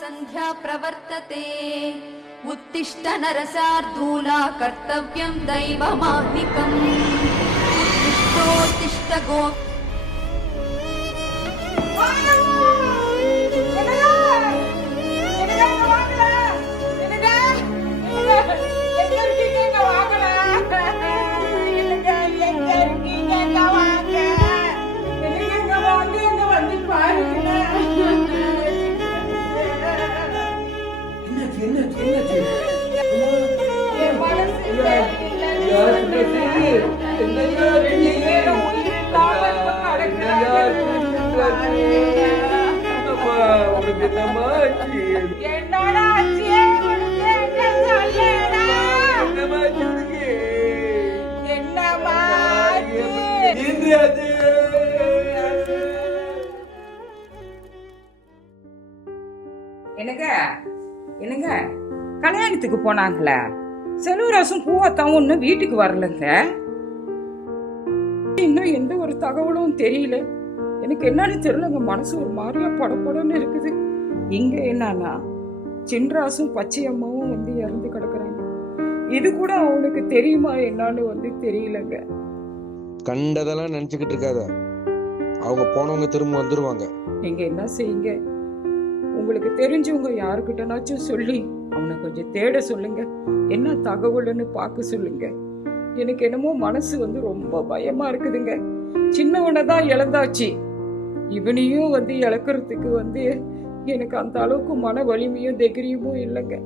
संध्या प्रवर्तते उत्तिष्ठ नरसार्धूला कर्तव्यं दैवमाह्निकम् उत्तिष्ठोत्तिष्ठ गो என்னங்க என்னங்க கல்யாணத்துக்கு போனாங்களே செல்வராசும் பூவாத்தாவும் இன்னும் வீட்டுக்கு வரலங்க. இன்னும் எந்த ஒரு தகவலும் தெரியல. எனக்கு என்னன்னு தெரியலங்க, மனசு ஒரு மாதிரியா படப்படன்னு இருக்குது. இங்க என்னன்னா சின்ராசும் பச்சையம்மாவும் இறந்து கிடக்குறாங்க. இது கூட அவனுக்கு தெரியுமா என்னன்னு தெரியலங்க. கண்டதெல்லாம் நினைச்சுக்கிட்டு இருக்காத, அவங்க போனவங்க திரும்ப வந்துருவாங்க. நீங்க என்ன செய்யுங்க, உங்களுக்கு தெரிஞ்சவங்க யாருக்கிட்டனாச்சும் சொல்லி அவனை கொஞ்சம் தேட சொல்லுங்க, என்ன தகவல்னு பார்க்க சொல்லுங்க. எனக்கு என்னமோ மனசு ரொம்ப பயமா இருக்குதுங்க. சின்னவனை தான் இழந்தாச்சு, இவனையும் இழக்கிறதுக்கு எனக்கு அந்த அளவுக்கு மன வலிமையும் தைரியமும் இல்லைங்க.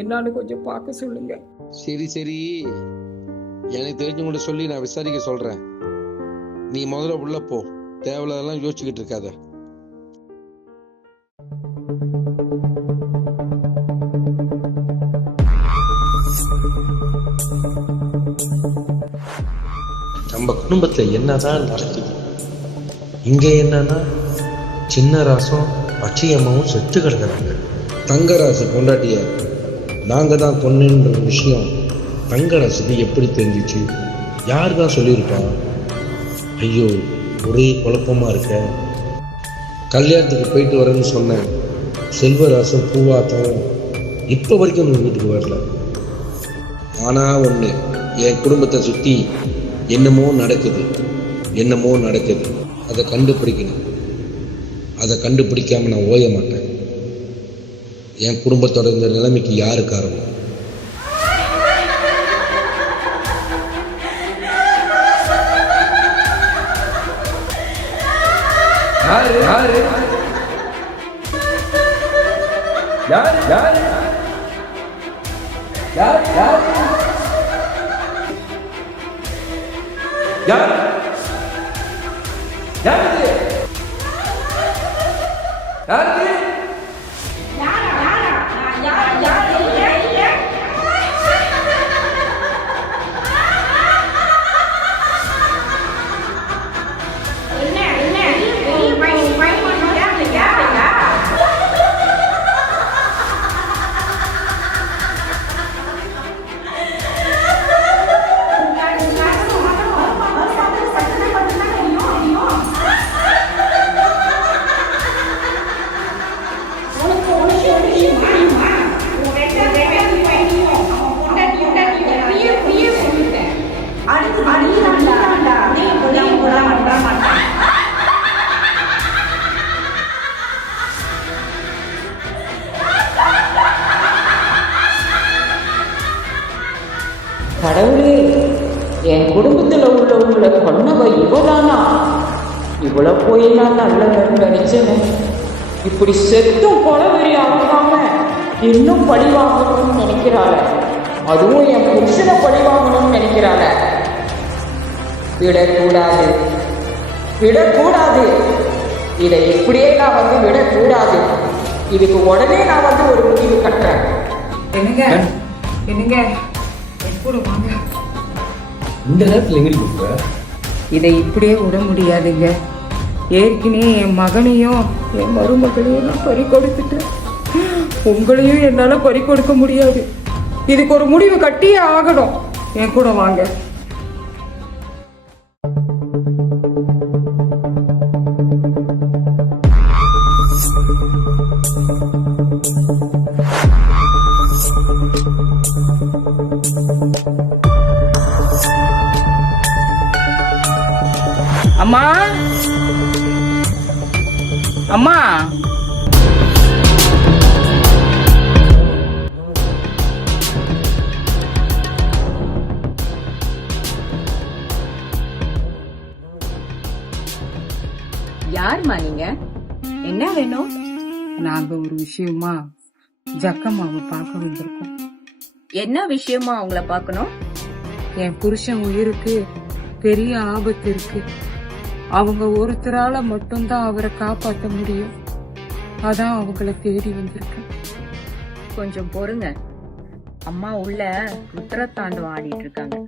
என்னன்னு கொஞ்சம் பார்க்க சொல்லுங்க. சரி சரி, எனக்கு தெரிஞ்சவங்க சொல்லி நான் விசாரிக்க சொல்றேன். நீ முதல்ல உள்ள போ, தேவையில்லாதெல்லாம் யோசிச்சுக்கிட்டு இருக்காத. நம்ம குடும்பத்துல என்னதான் நடக்குது? இங்க என்னன்னா சின்ன ராசும் பச்சையம்மாவும் செத்து கிடக்குறாங்க. தங்கராசு பொண்டாட்டிய நாங்க தான் கொன்னுன்ற விஷயம் தங்கராசுக்கு எப்படி தெரிஞ்சிச்சு? யார் தான் சொல்லியிருப்பா? ஐயோ, ஒரே குழப்பமா இருக்க. கல்யாணத்துக்கு போயிட்டு வரேன்னு சொன்னேன், செல்வராசும் பூவாத்தாவும் இப்போ வரைக்கும் உங்க வீட்டுக்கு வரல. ஆனா ஒண்ணு, என் குடும்பத்தை சுத்தி என்னமோ நடக்குது. அதை கண்டுபிடிக்கணும். அதை கண்டுபிடிக்காம நான் ஓய மாட்டேன். என் குடும்பத்தோட இந்த நிலைமைக்கு யாரு காரணம்? கடவுளே, என் குடும்பத்துல உள்ளவங்களை கொன்னவ இவதானா? இவ்வளோ போய் நான் நல்லவன்னு நினைச்சேன். இப்படி செத்தும் கொலவெறி ஆகாம இன்னும் பழி வாங்கணும்னு நினைக்கிறாள. அதுவும் என் புருஷனை பழி வாங்கணும்னு நினைக்கிறாள. விடக்கூடாது. இதை இப்படியே நான் விடக்கூடாது. இதுக்கு உடனே நான் ஒரு முடிவு கட்டுறேன். என்னங்க கூட வாங்க. இந்த நேரத்தில் எங்கடி போற? இதை இப்படியே விட முடியாதுங்க. ஏற்கனவே என் மகனையும் என் மருமகளையும் நான் பறி கொடுத்துட்டு உங்களையும் என்னால பறி கொடுக்க முடியாது. இதுக்கு ஒரு முடிவு கட்டியே ஆகணும். என் கூட வாங்க. அம்மா யாருமா நீங்க? என்ன வேணும்? நாங்க ஒரு விஷயமா ஜக்கம்மாவை பார்க்க வந்திருக்கோம். என்ன விஷயமா அவங்கள பார்க்கணும்? என் புருஷன் உயிருக்கு பெரிய ஆபத்து இருக்கு. அவங்க ஒருத்தரால மட்டும்தான் அவரை காப்பாற்ற முடியும். அதான் அவங்கள தேடி வந்திருக்கேன். கொஞ்சம் பொறுங்க. அம்மா உள்ள ருத்ரத்தாண்டவம் ஆடிட்டு இருக்காங்க.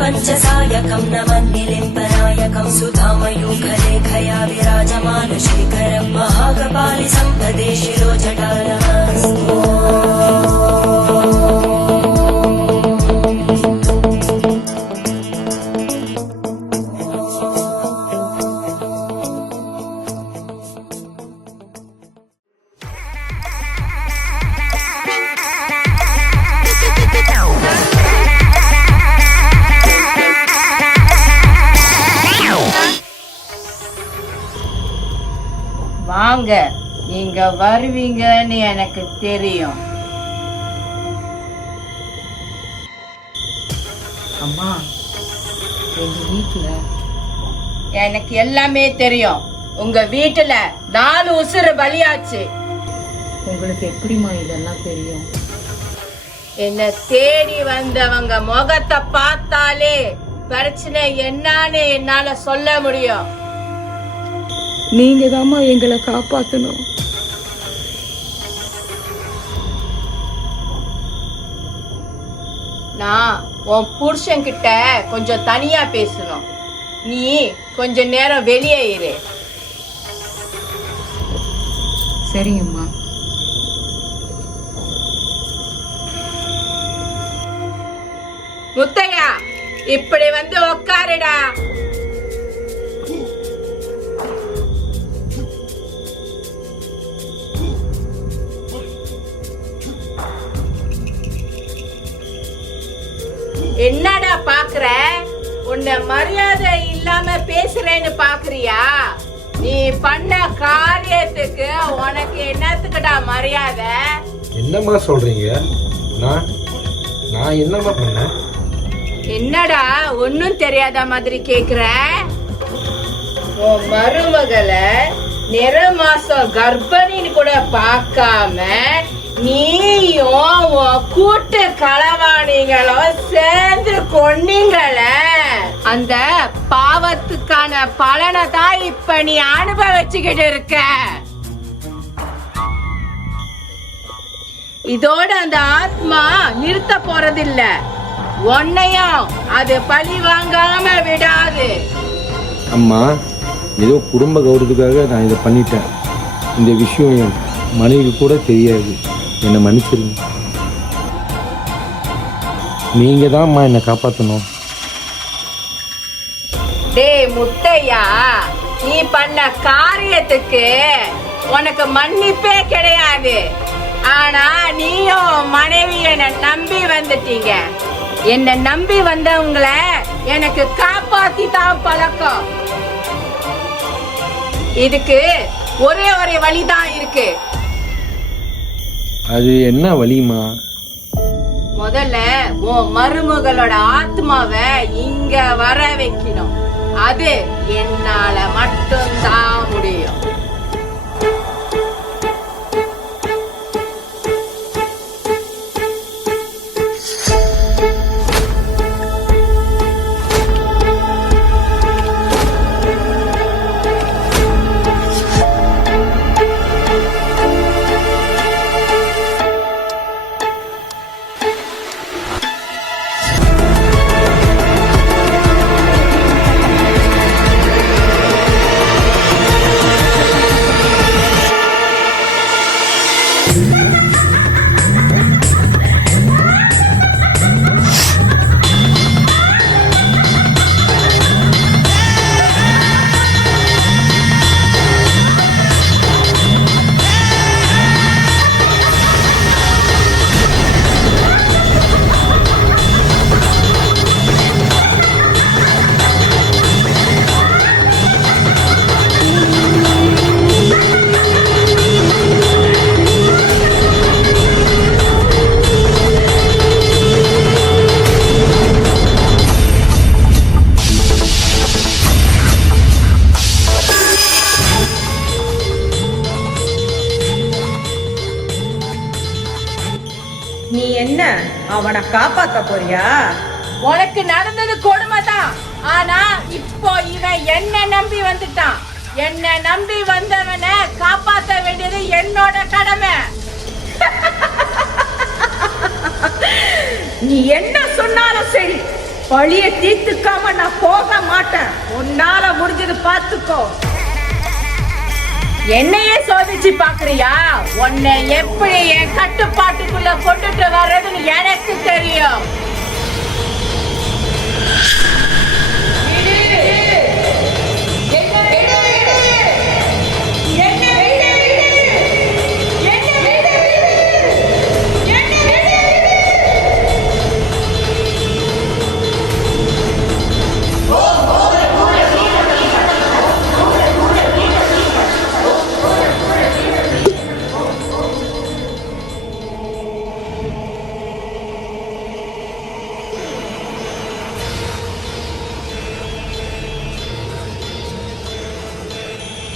पंचसायकं नमन्निलिम्पनायकं सुधामयूखलेखया विराजमानशेखरं महाकपालि सम्पदे शिरोजटालः வாங்க, நீங்க வருவீங்கன்னு எனக்கு தெரியும். அம்மா, எங்க வீட்டுல எனக்கு எல்லாமே தெரியும். உங்க வீட்டுல 4 உசுறு பலியாச்சு. உங்களுக்கு எப்படிமா இதெல்லாம் தெரியும்? என்ன தேடி வந்தவங்க முகத்தை பார்த்தாலே பிரச்சனை என்னன்னு என்னால சொல்ல முடியும். நீங்க தாம்மா எங்களை காப்பாத்தணும். நான் உன் புருஷன் கிட்ட கொஞ்சம் தனியா பேசணும். நீ கொஞ்ச நேரம் வெளியே இரு. சரிங்கம்மா. முத்தையா, இப்படி வந்து உக்காருடா. என்னடா பாக்குற? உன்னை மரியாதை இல்லாம பேசுறேன்னு பாக்குறியா? நீ பண்ண காரியத்துக்கு உனக்கு என்னத்துக்குடா மரியாதை? என்னம்மா சொல்றீங்க? நான் என்னம்மா பண்ணேன்? என்னடா ஒன்னும் தெரியாத மாதிரி கேக்குற? உன் மருமகளை நிற மாசம் கர்ப்பிணின்னு கூட பார்க்காம நீயும் உன் கூட்டு களவாணிகளும் சேர்ந்து கொன்னீங்கள. அந்த பாவத்துக்கான பலனை தான் இப்ப நீ அனுபவிச்சுக்கிட்டு இருக்க. இதோட அந்த ஆத்மா நிறுத்த போறதில்ல. உன்னையும் அது பழி வாங்காம விடாது. அம்மா, ஏதோ குடும்ப கௌரவத்துக்காக நான் இதை பண்ணிட்டேன். இந்த விஷயம் என் மனைவி கூட தெரியாது. என்னை மன்னிச்சிருங்க. நீங்க தான்மா என்னை காப்பாற்றணும். டேய் முத்தையா, நீ பண்ண காரியத்துக்கு உனக்கு மன்னிப்பே கிடையாது. ஆனா நீயும் மனைவி என்ன நம்பி வந்துட்டீங்க. என்ன நம்பி வந்தவங்களை எனக்கு காப்பாத்தி தான் பழக்கம். இதுக்கு ஒரே வழிதான் இருக்கு. அது என்ன வழிமா? முதல்ல உன் மருமகளோட ஆத்மாவை இங்க வர வைக்கணும். அது என்னால மட்டும்தான் முடியும். நீ என்ன அவனை காப்பாத்த போறியா? உனக்கு நடந்தது கொடுமைதான். ஆனா இப்போ இவன் என்ன நம்பி வந்துட்டான். என்ன நம்பி வந்தவனை காப்பாத்த வேண்டியது என்னோட கடமை. நீ என்ன சொன்னாலும் சரி, பழிய தீர்த்துக்காம நான் போக மாட்டேன். உன்னால முடிஞ்சது பார்த்துக்கோ. என்னையே சோதிச்சு பாக்குறியா? உன்னை எப்படி என் கட்டுப்பாட்டுக்குள்ள கொண்டுட்டு வர்றதுன்னு எனக்கு தெரியும்.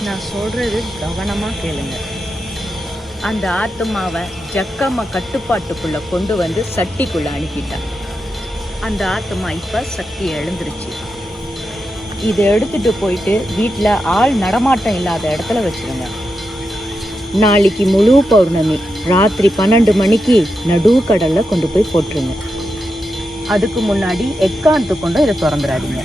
நான் சொல்றது கவனமா கேளுங்க. அந்த ஆத்மாவை ஜக்கம்மா கட்டுப்பாட்டுக்குள்ள கொண்டு வந்து சட்டிக்குள்ள அனுப்பிட்டான். அந்த ஆத்மா இப்ப சக்தி எழுந்துருச்சு. இதை எடுத்துட்டு போயிட்டு வீட்டுல ஆள் நடமாட்டம் இல்லாத இடத்துல வச்சிருங்க. நாளைக்கு முழு பௌர்ணமி ராத்திரி 12 மணிக்கு நடுக்கடல்ல கொண்டு போய் போட்டுருங்க. அதுக்கு முன்னாடி எக்காரணத்து கொண்டு இதை திறந்துடாதீங்க.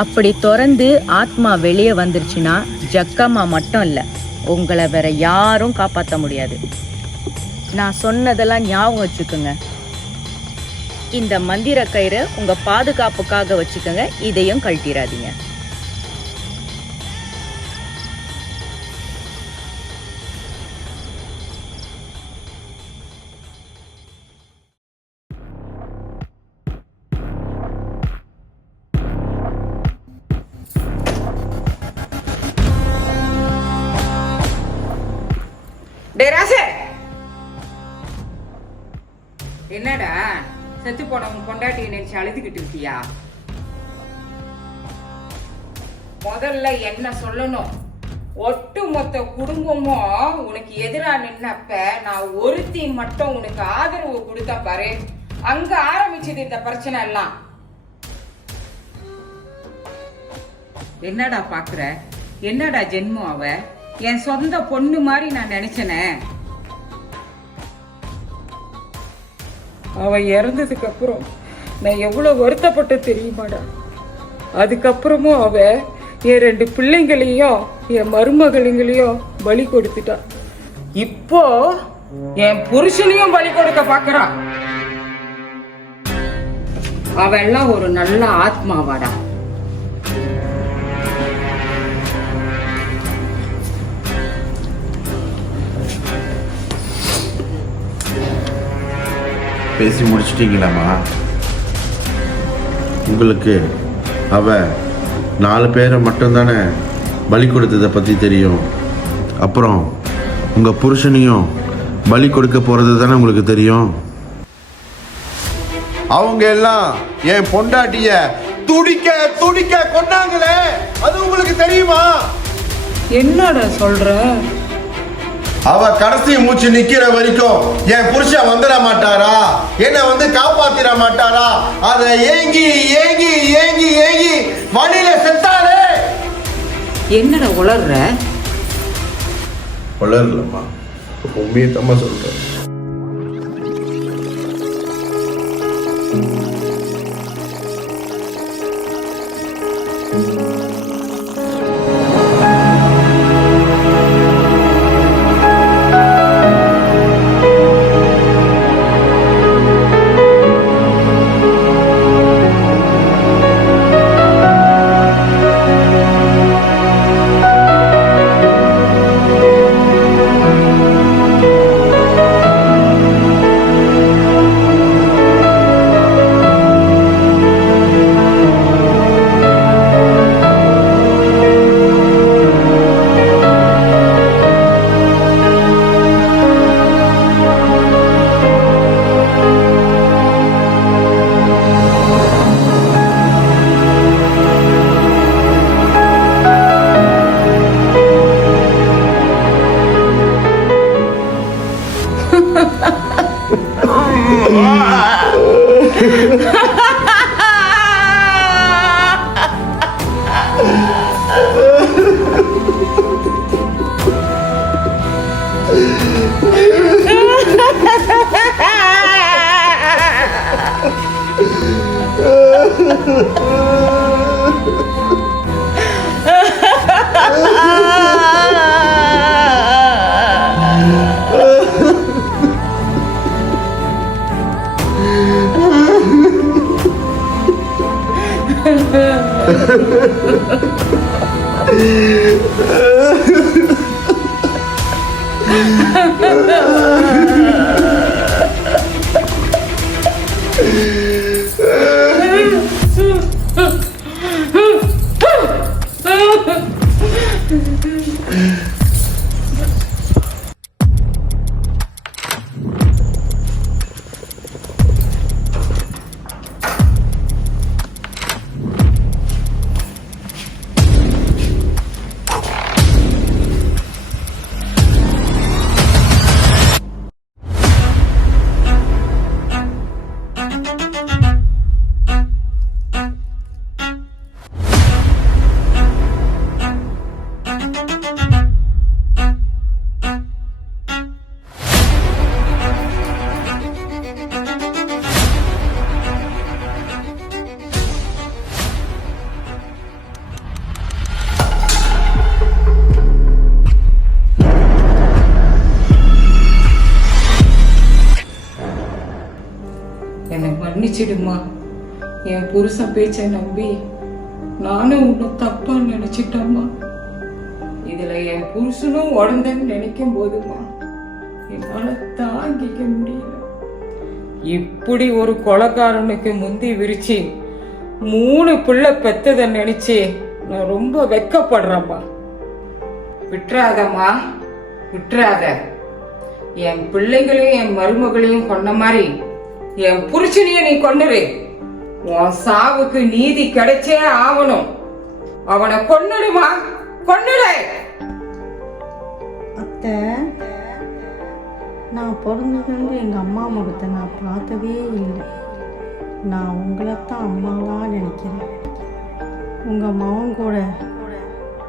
அப்படி திறந்து ஆத்மா வெளியே வந்துருச்சுன்னா ஜக்கம்மா மட்டும் இல்லை, உங்களை வேற யாரும் காப்பாற்ற முடியாது. நான் சொன்னதெல்லாம் ஞாபகம் வச்சுக்கோங்க. இந்த மந்திர கயிறை உங்க பாதுகாப்புக்காக வச்சுக்கோங்க. இதையும் கழட்டிடாதீங்க. டேய் ராசே, என்னடா செத்து போனவங்க பொண்டாட்டியை நினைச்சு அழுதுகிட்டு இருக்கியா? முதல்ல என்ன சொல்லணும், ஒட்டுமொத்த குடும்பமும் உனக்கு எதிரா நின்னப்ப நான் ஒருத்தி மட்டும் உனக்கு ஆதரவு கொடுத்த பாரு, அங்க ஆரம்பிச்சது இந்த பிரச்சனை எல்லாம். என்னடா பாக்குற? என்னடா ஜென்மம் அவ? என் சொந்த பொண்ணு மாதிரி நான் நினைச்சனே. அவ இறந்ததுக்கு அப்புறம் நான் எவ்வளவு வருத்தப்பட்ட தெரியுமாடா. அதுக்கப்புறமும் அவ என் 2 பிள்ளைங்களையும் என் மருமகளையும் பலி கொடுத்துட்டா. இப்போ என் புருஷனையும் பலி கொடுக்க பாக்குறா. அவெல்லாம் ஒரு நல்ல ஆத்மாவாடா. பேசி முடிச்சிட்டீங்களாம்மா? உங்களுக்கு அவ 4 பேரை மட்டும்தானே பலி கொடுத்ததை பற்றி தெரியும். அப்புறம் உங்கள் புருஷனையும் பலி கொடுக்க போகிறது தானே உங்களுக்கு தெரியும். அவங்க எல்லாம் என் பொண்டாட்டிய துடிக்க துடிக்க கொண்டாங்களே, அது உங்களுக்கு தெரியுமா? என்னடா சொல்ற? அவ கடைசி மூச்சு நிக்கிற வரைக்கும் என் புருஷன் வந்துட மாட்டாரா, என்ன வந்து காப்பாத்திட மாட்டாரா, அத ஏங்கி ஏங்கி ஏங்கி ஏங்கி வழியில செத்தாலே. என்னடா உளர்ற? உளரலம்மா, உண்மையை தம்மா சொல்றேன். என்னை மன்னிச்சிடுமா. என் புருஷன் பேச்சை நம்பி நானும் உன்னை தப்பா நினைச்சிட்டேம்மா. இதுல என் புருஷனும் உடந்தன்னு நினைக்கும் போதுமா என்னால தாங்கிக்க முடியல. இப்படி ஒரு கொலைக்காரனுக்கு முந்தி விரிச்சு 3 பிள்ளை பெத்ததை நினைச்சு நான் ரொம்ப வெக்கப்படுறேம்மா. விட்டுறாதம்மா, விட்டுறாத. என் பிள்ளைகளையும் என் மருமகளையும் கொன்ன மாதிரி என் புருஷனையும் நீ கொன்னுரு. உன் சாவுக்கு நீதி கிடைச்சே ஆகணும். அவனை கொன்னுடுமா, கொன்னுடு. அத்தை, நான் பிறந்ததுலேருந்து எங்கள் அம்மா முகத்தை நான் பார்த்ததே இல்லை. நான் உங்களைத்தான் அம்மாவா நினைக்கிறேன். உங்கள் மகன் கூட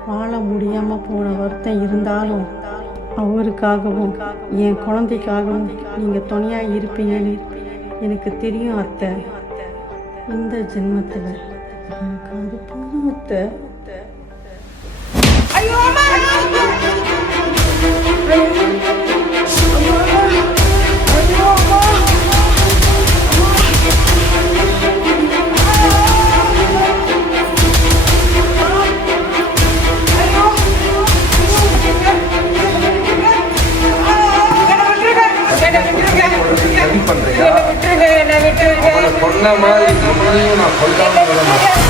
வாழ முடியாமல் போன வருத்தம் இருந்தாலும் அவருக்காகவும் என் குழந்தைக்காகவும் நீங்கள் துணையாக இருப்பீங்கன்னு எனக்கு தெரியும் அத்தை. இந்த ஜென்மத்தில் எனக்கு அது போதும் அத்தை. கொன்ன மாதிரி நான் கொல்லாம விட மாட்டேன்.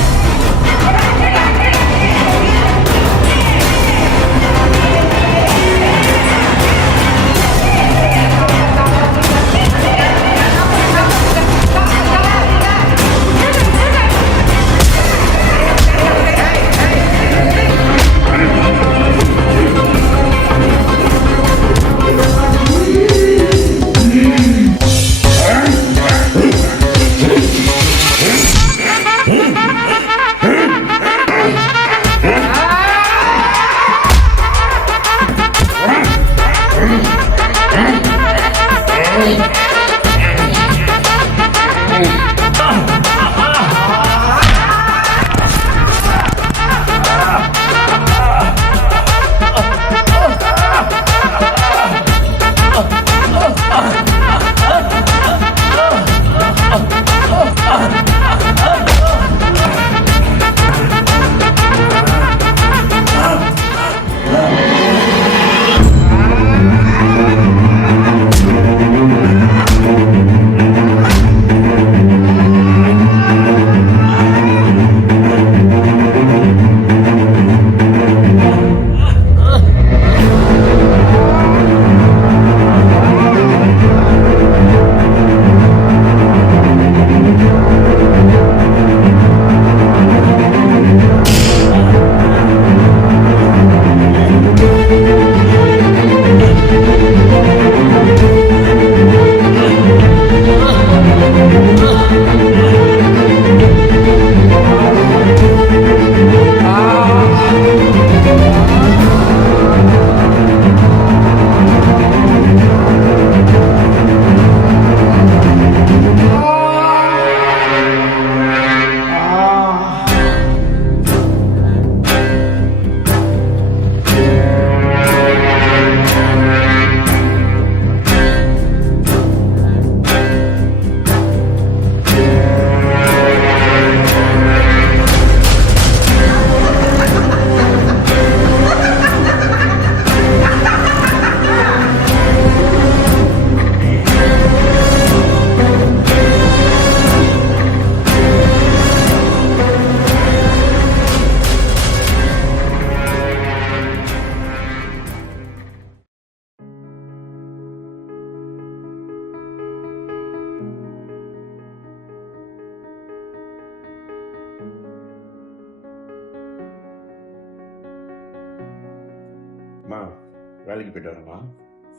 வேலைக்கு போயிட்டு வரேம்மா.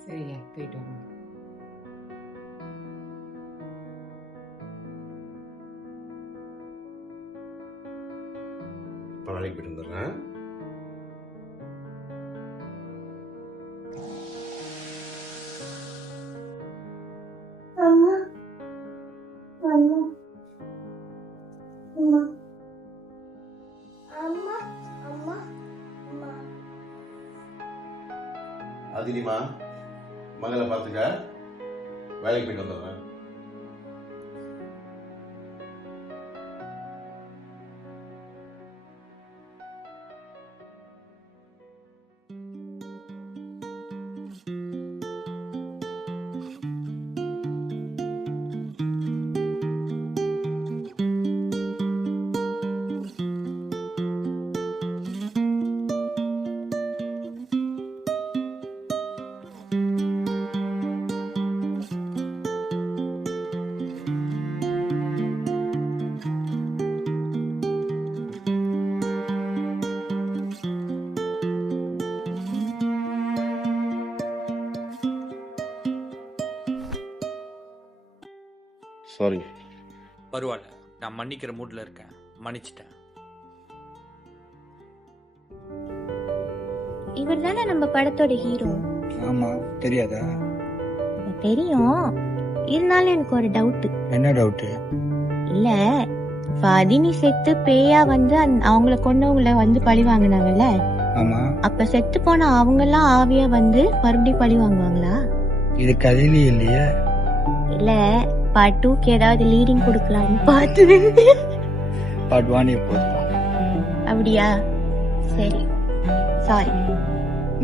சரியா, போயிட்டு வரேன். இப்போ வேலைக்கு போயிட்டு வந்துடுறேன். அதினிமா, மகளை பார்த்துக்க, வேலைக்கு போயிட்டு வந்துடுறேன். சாரி. பரவாயில்ல, நான் மன்னிக்கிற மூட்ல இருக்கேன். மன்னிச்சிட்டேன். இவர் தானே நம்ம படத்தோட ஹீரோ. ஆமா, தெரியாதா? தெரியும், இருந்தாலும் எனக்கு ஒரு டவுட். என்ன டவுட்? இல்ல, பதினி செத்து பேயா வந்து அவங்கள கொண்டவங்கள வந்து பழி வாங்கினாங்கல்ல. ஆமா. அப்ப செத்து போன அவங்க எல்லாம் ஆவியா வந்து மறுபடியும் பழி வாங்குவாங்களா? இது கதையிலே இல்லையே. இல்ல, பார்ட் 2க்கு ஏதாவது லீடிங் கொடுக்கலாம்னு பார்த்து. பார்ட் 1 போதும். அப்படியா? சரி, சாரி.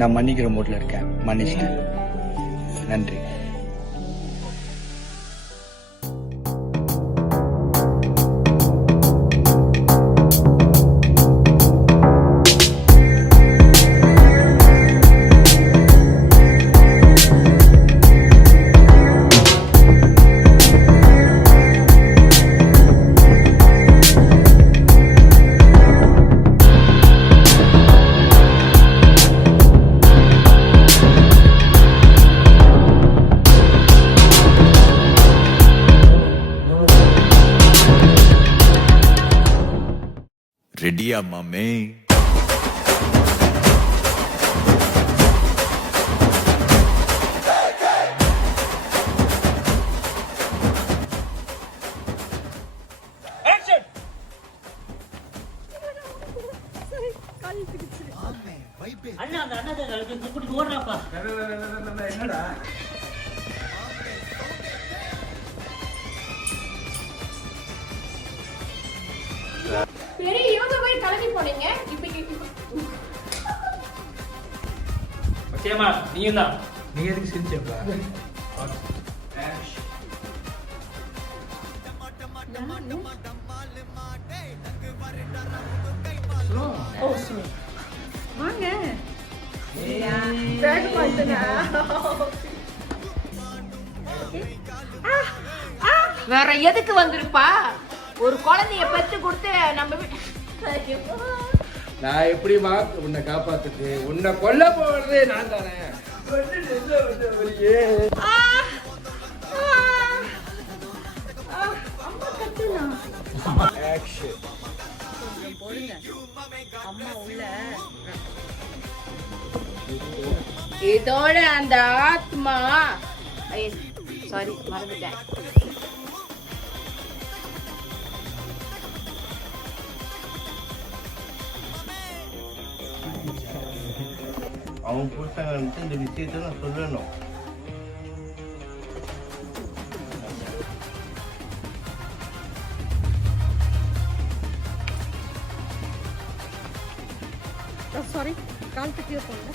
நான் மன்னிக்கிற மூட்ல இருக்கேன். மன்னிச்சிட்டேன். நன்றி. ரெடியா மாமே? அண்ணா அந்த அண்ணா கூப்பிட்டு ஓடுறாப்பா. என்னடா? சரி, இவங்க போய் கிளம்பி போனீங்க. சத்தியமா நீயும் தான். நீ எதுக்கு சிரிச்சப்பா? வாங்க. பேக் மாட்டனா? வேற எதுக்கு வந்திருப்பா? ஒரு குழந்தைய பெத்து கொடுத்து நம்ம நான் எப்படிமா உன்னை காப்பாத்துட்டு உன்னை கொல்ல போறது நான் தானே. இதோட அந்த ஆத்மா, சாரி மறந்துட்டேன். அவன் புருஷன் இந்த விஷயத்த நான் சொல்லணும். சாரி, கால் கீழே போங்க.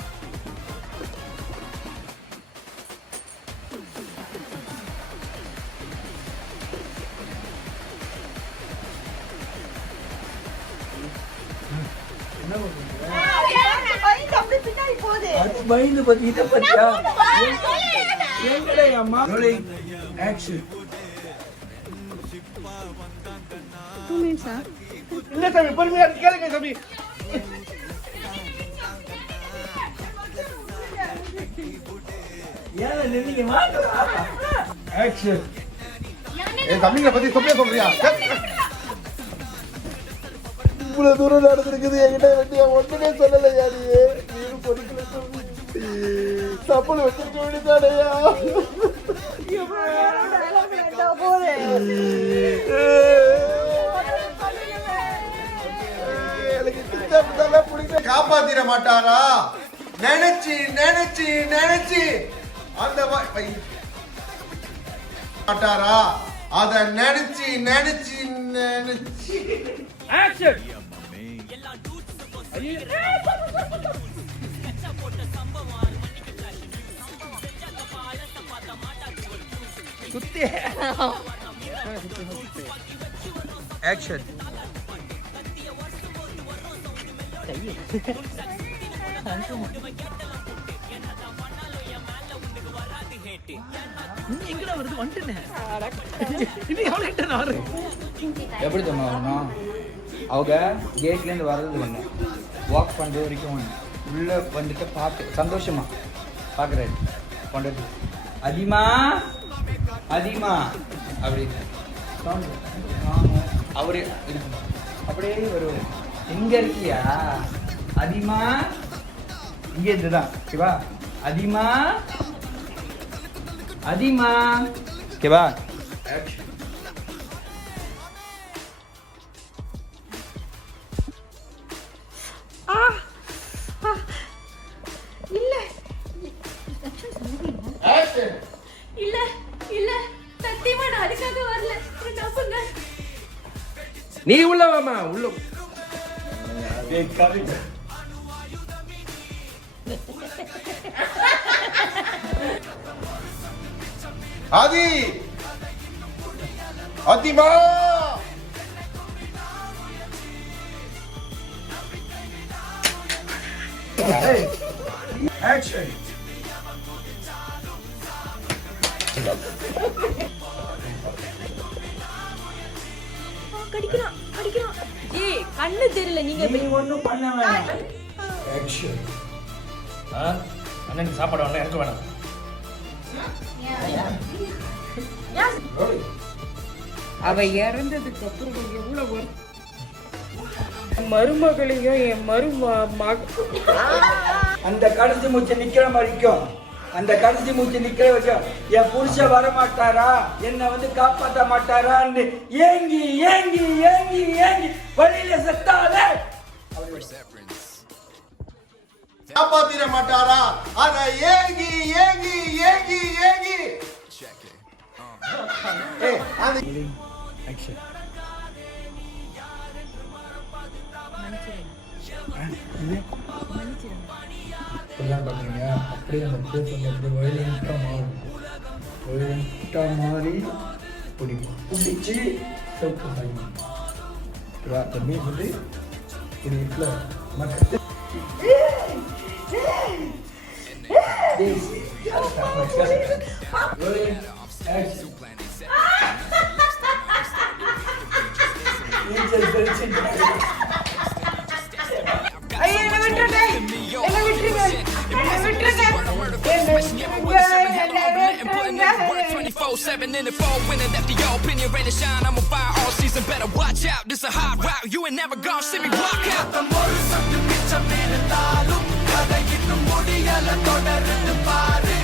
பயந்து பத்தி இதை பத்தியா? எங்கடா அம்மா? ஆக்ஷன். 2 minutes. இல்ல சாமி, பொறுமையா கேளுங்க சாமி. ஏன் நின்னீங்க? வாங்கடா. ஆக்ஷன். என் தம்பிங்களை பத்தி சொல்லியா சொல்றியா? இவ்வளவு தூரம் நடந்திருக்குது, என்கிட்ட வேண்டிய ஒண்ணுமே சொல்லலையா? நீ பொறுக்கல சொல்லி சப்பல் வச்சிருக்க வேண்டியதானையா? காப்பாத்திர மாட்டாரா? நினைச்சு நினைச்சு நினைச்சு அந்த மாட்டாரா? அத நினைச்சு நினைச்சு நினைச்சு ஆக்ஷன். குத்தி. ஆக்ஷன். எங்கடா வருது? வந்துட்டேன். எப்படி தெரியுமா வரணும்? அவங்க கேட்லேருந்து வர்றது ஒன்று, வாக் பண்ணுறது வரைக்கும் ஒன்று, உள்ளே வந்துட்டு பார்த்து சந்தோஷமா பார்க்குறாரு கொண்டு அதிகமா அதிகமா அப்படின்னு அவரு இருக்கும் அப்படியே வருவார். எங்க இருக்கியா அதிகமா? இங்கே இருந்துதான் ஓகேவா? அதிகமா அதிகமா ஓகேவா? இல்ல இல்ல இல்ல சத்தியமா நான் அதுக்காக வரல. நம்புங்க. நீ உள்ள வாமா உள்ள. ஆதி அதிமா ஆக்ஷன். கடிக்கிறான் கடிக்கிறான். ஏய் கண்ணு தெரியல. நீங்க ஒன்றும் பண்ண வேணாம். ஆக்ஷன். அண்ணனுக்கு சாப்பாடு வேணாம், எனக்கு வேணாம். அவ இறந்ததுக்கு அப்புறம் எவ்வளவு மருமகளையும் என் அந்த கடைசி மூச்சு நிக்கிற வரைக்கும் அந்த கடைசி மூச்சு நிக்கிற வரைக்கும் என் புருஷன் வர மாட்டாரா, என்னை வந்து காப்பாற்ற மாட்டாரான்னு ஏங்கி ஏங்கி ஏங்கி ஏங்கி வழியில செத்தாலே காப்பாத்திர மாட்டாரா, அத ஏங்கி ஏங்கி ஏங்கி ஏங்கி ஆக்ஷன். இப்படிதான் பாக்குறீங்க. அப்படியே அந்த பேஸ் வந்து அப்படியே வயலண்டா மாறும். வயலண்டா மாறி பிடிச்சி சவுக்கு சாயும். அந்த மீன் வந்து இப்படி இருக்குல்ல மற்ற in the fall winner left the all opinion rain and shine. I'm on fire all season. Better watch out. This a hard route. You ain't never gonna see me walk out. ஒரு சத்து மிச்சம் இருந்தாலும் கதை இன்னும் முடியல தொடர்ந்து பாரு.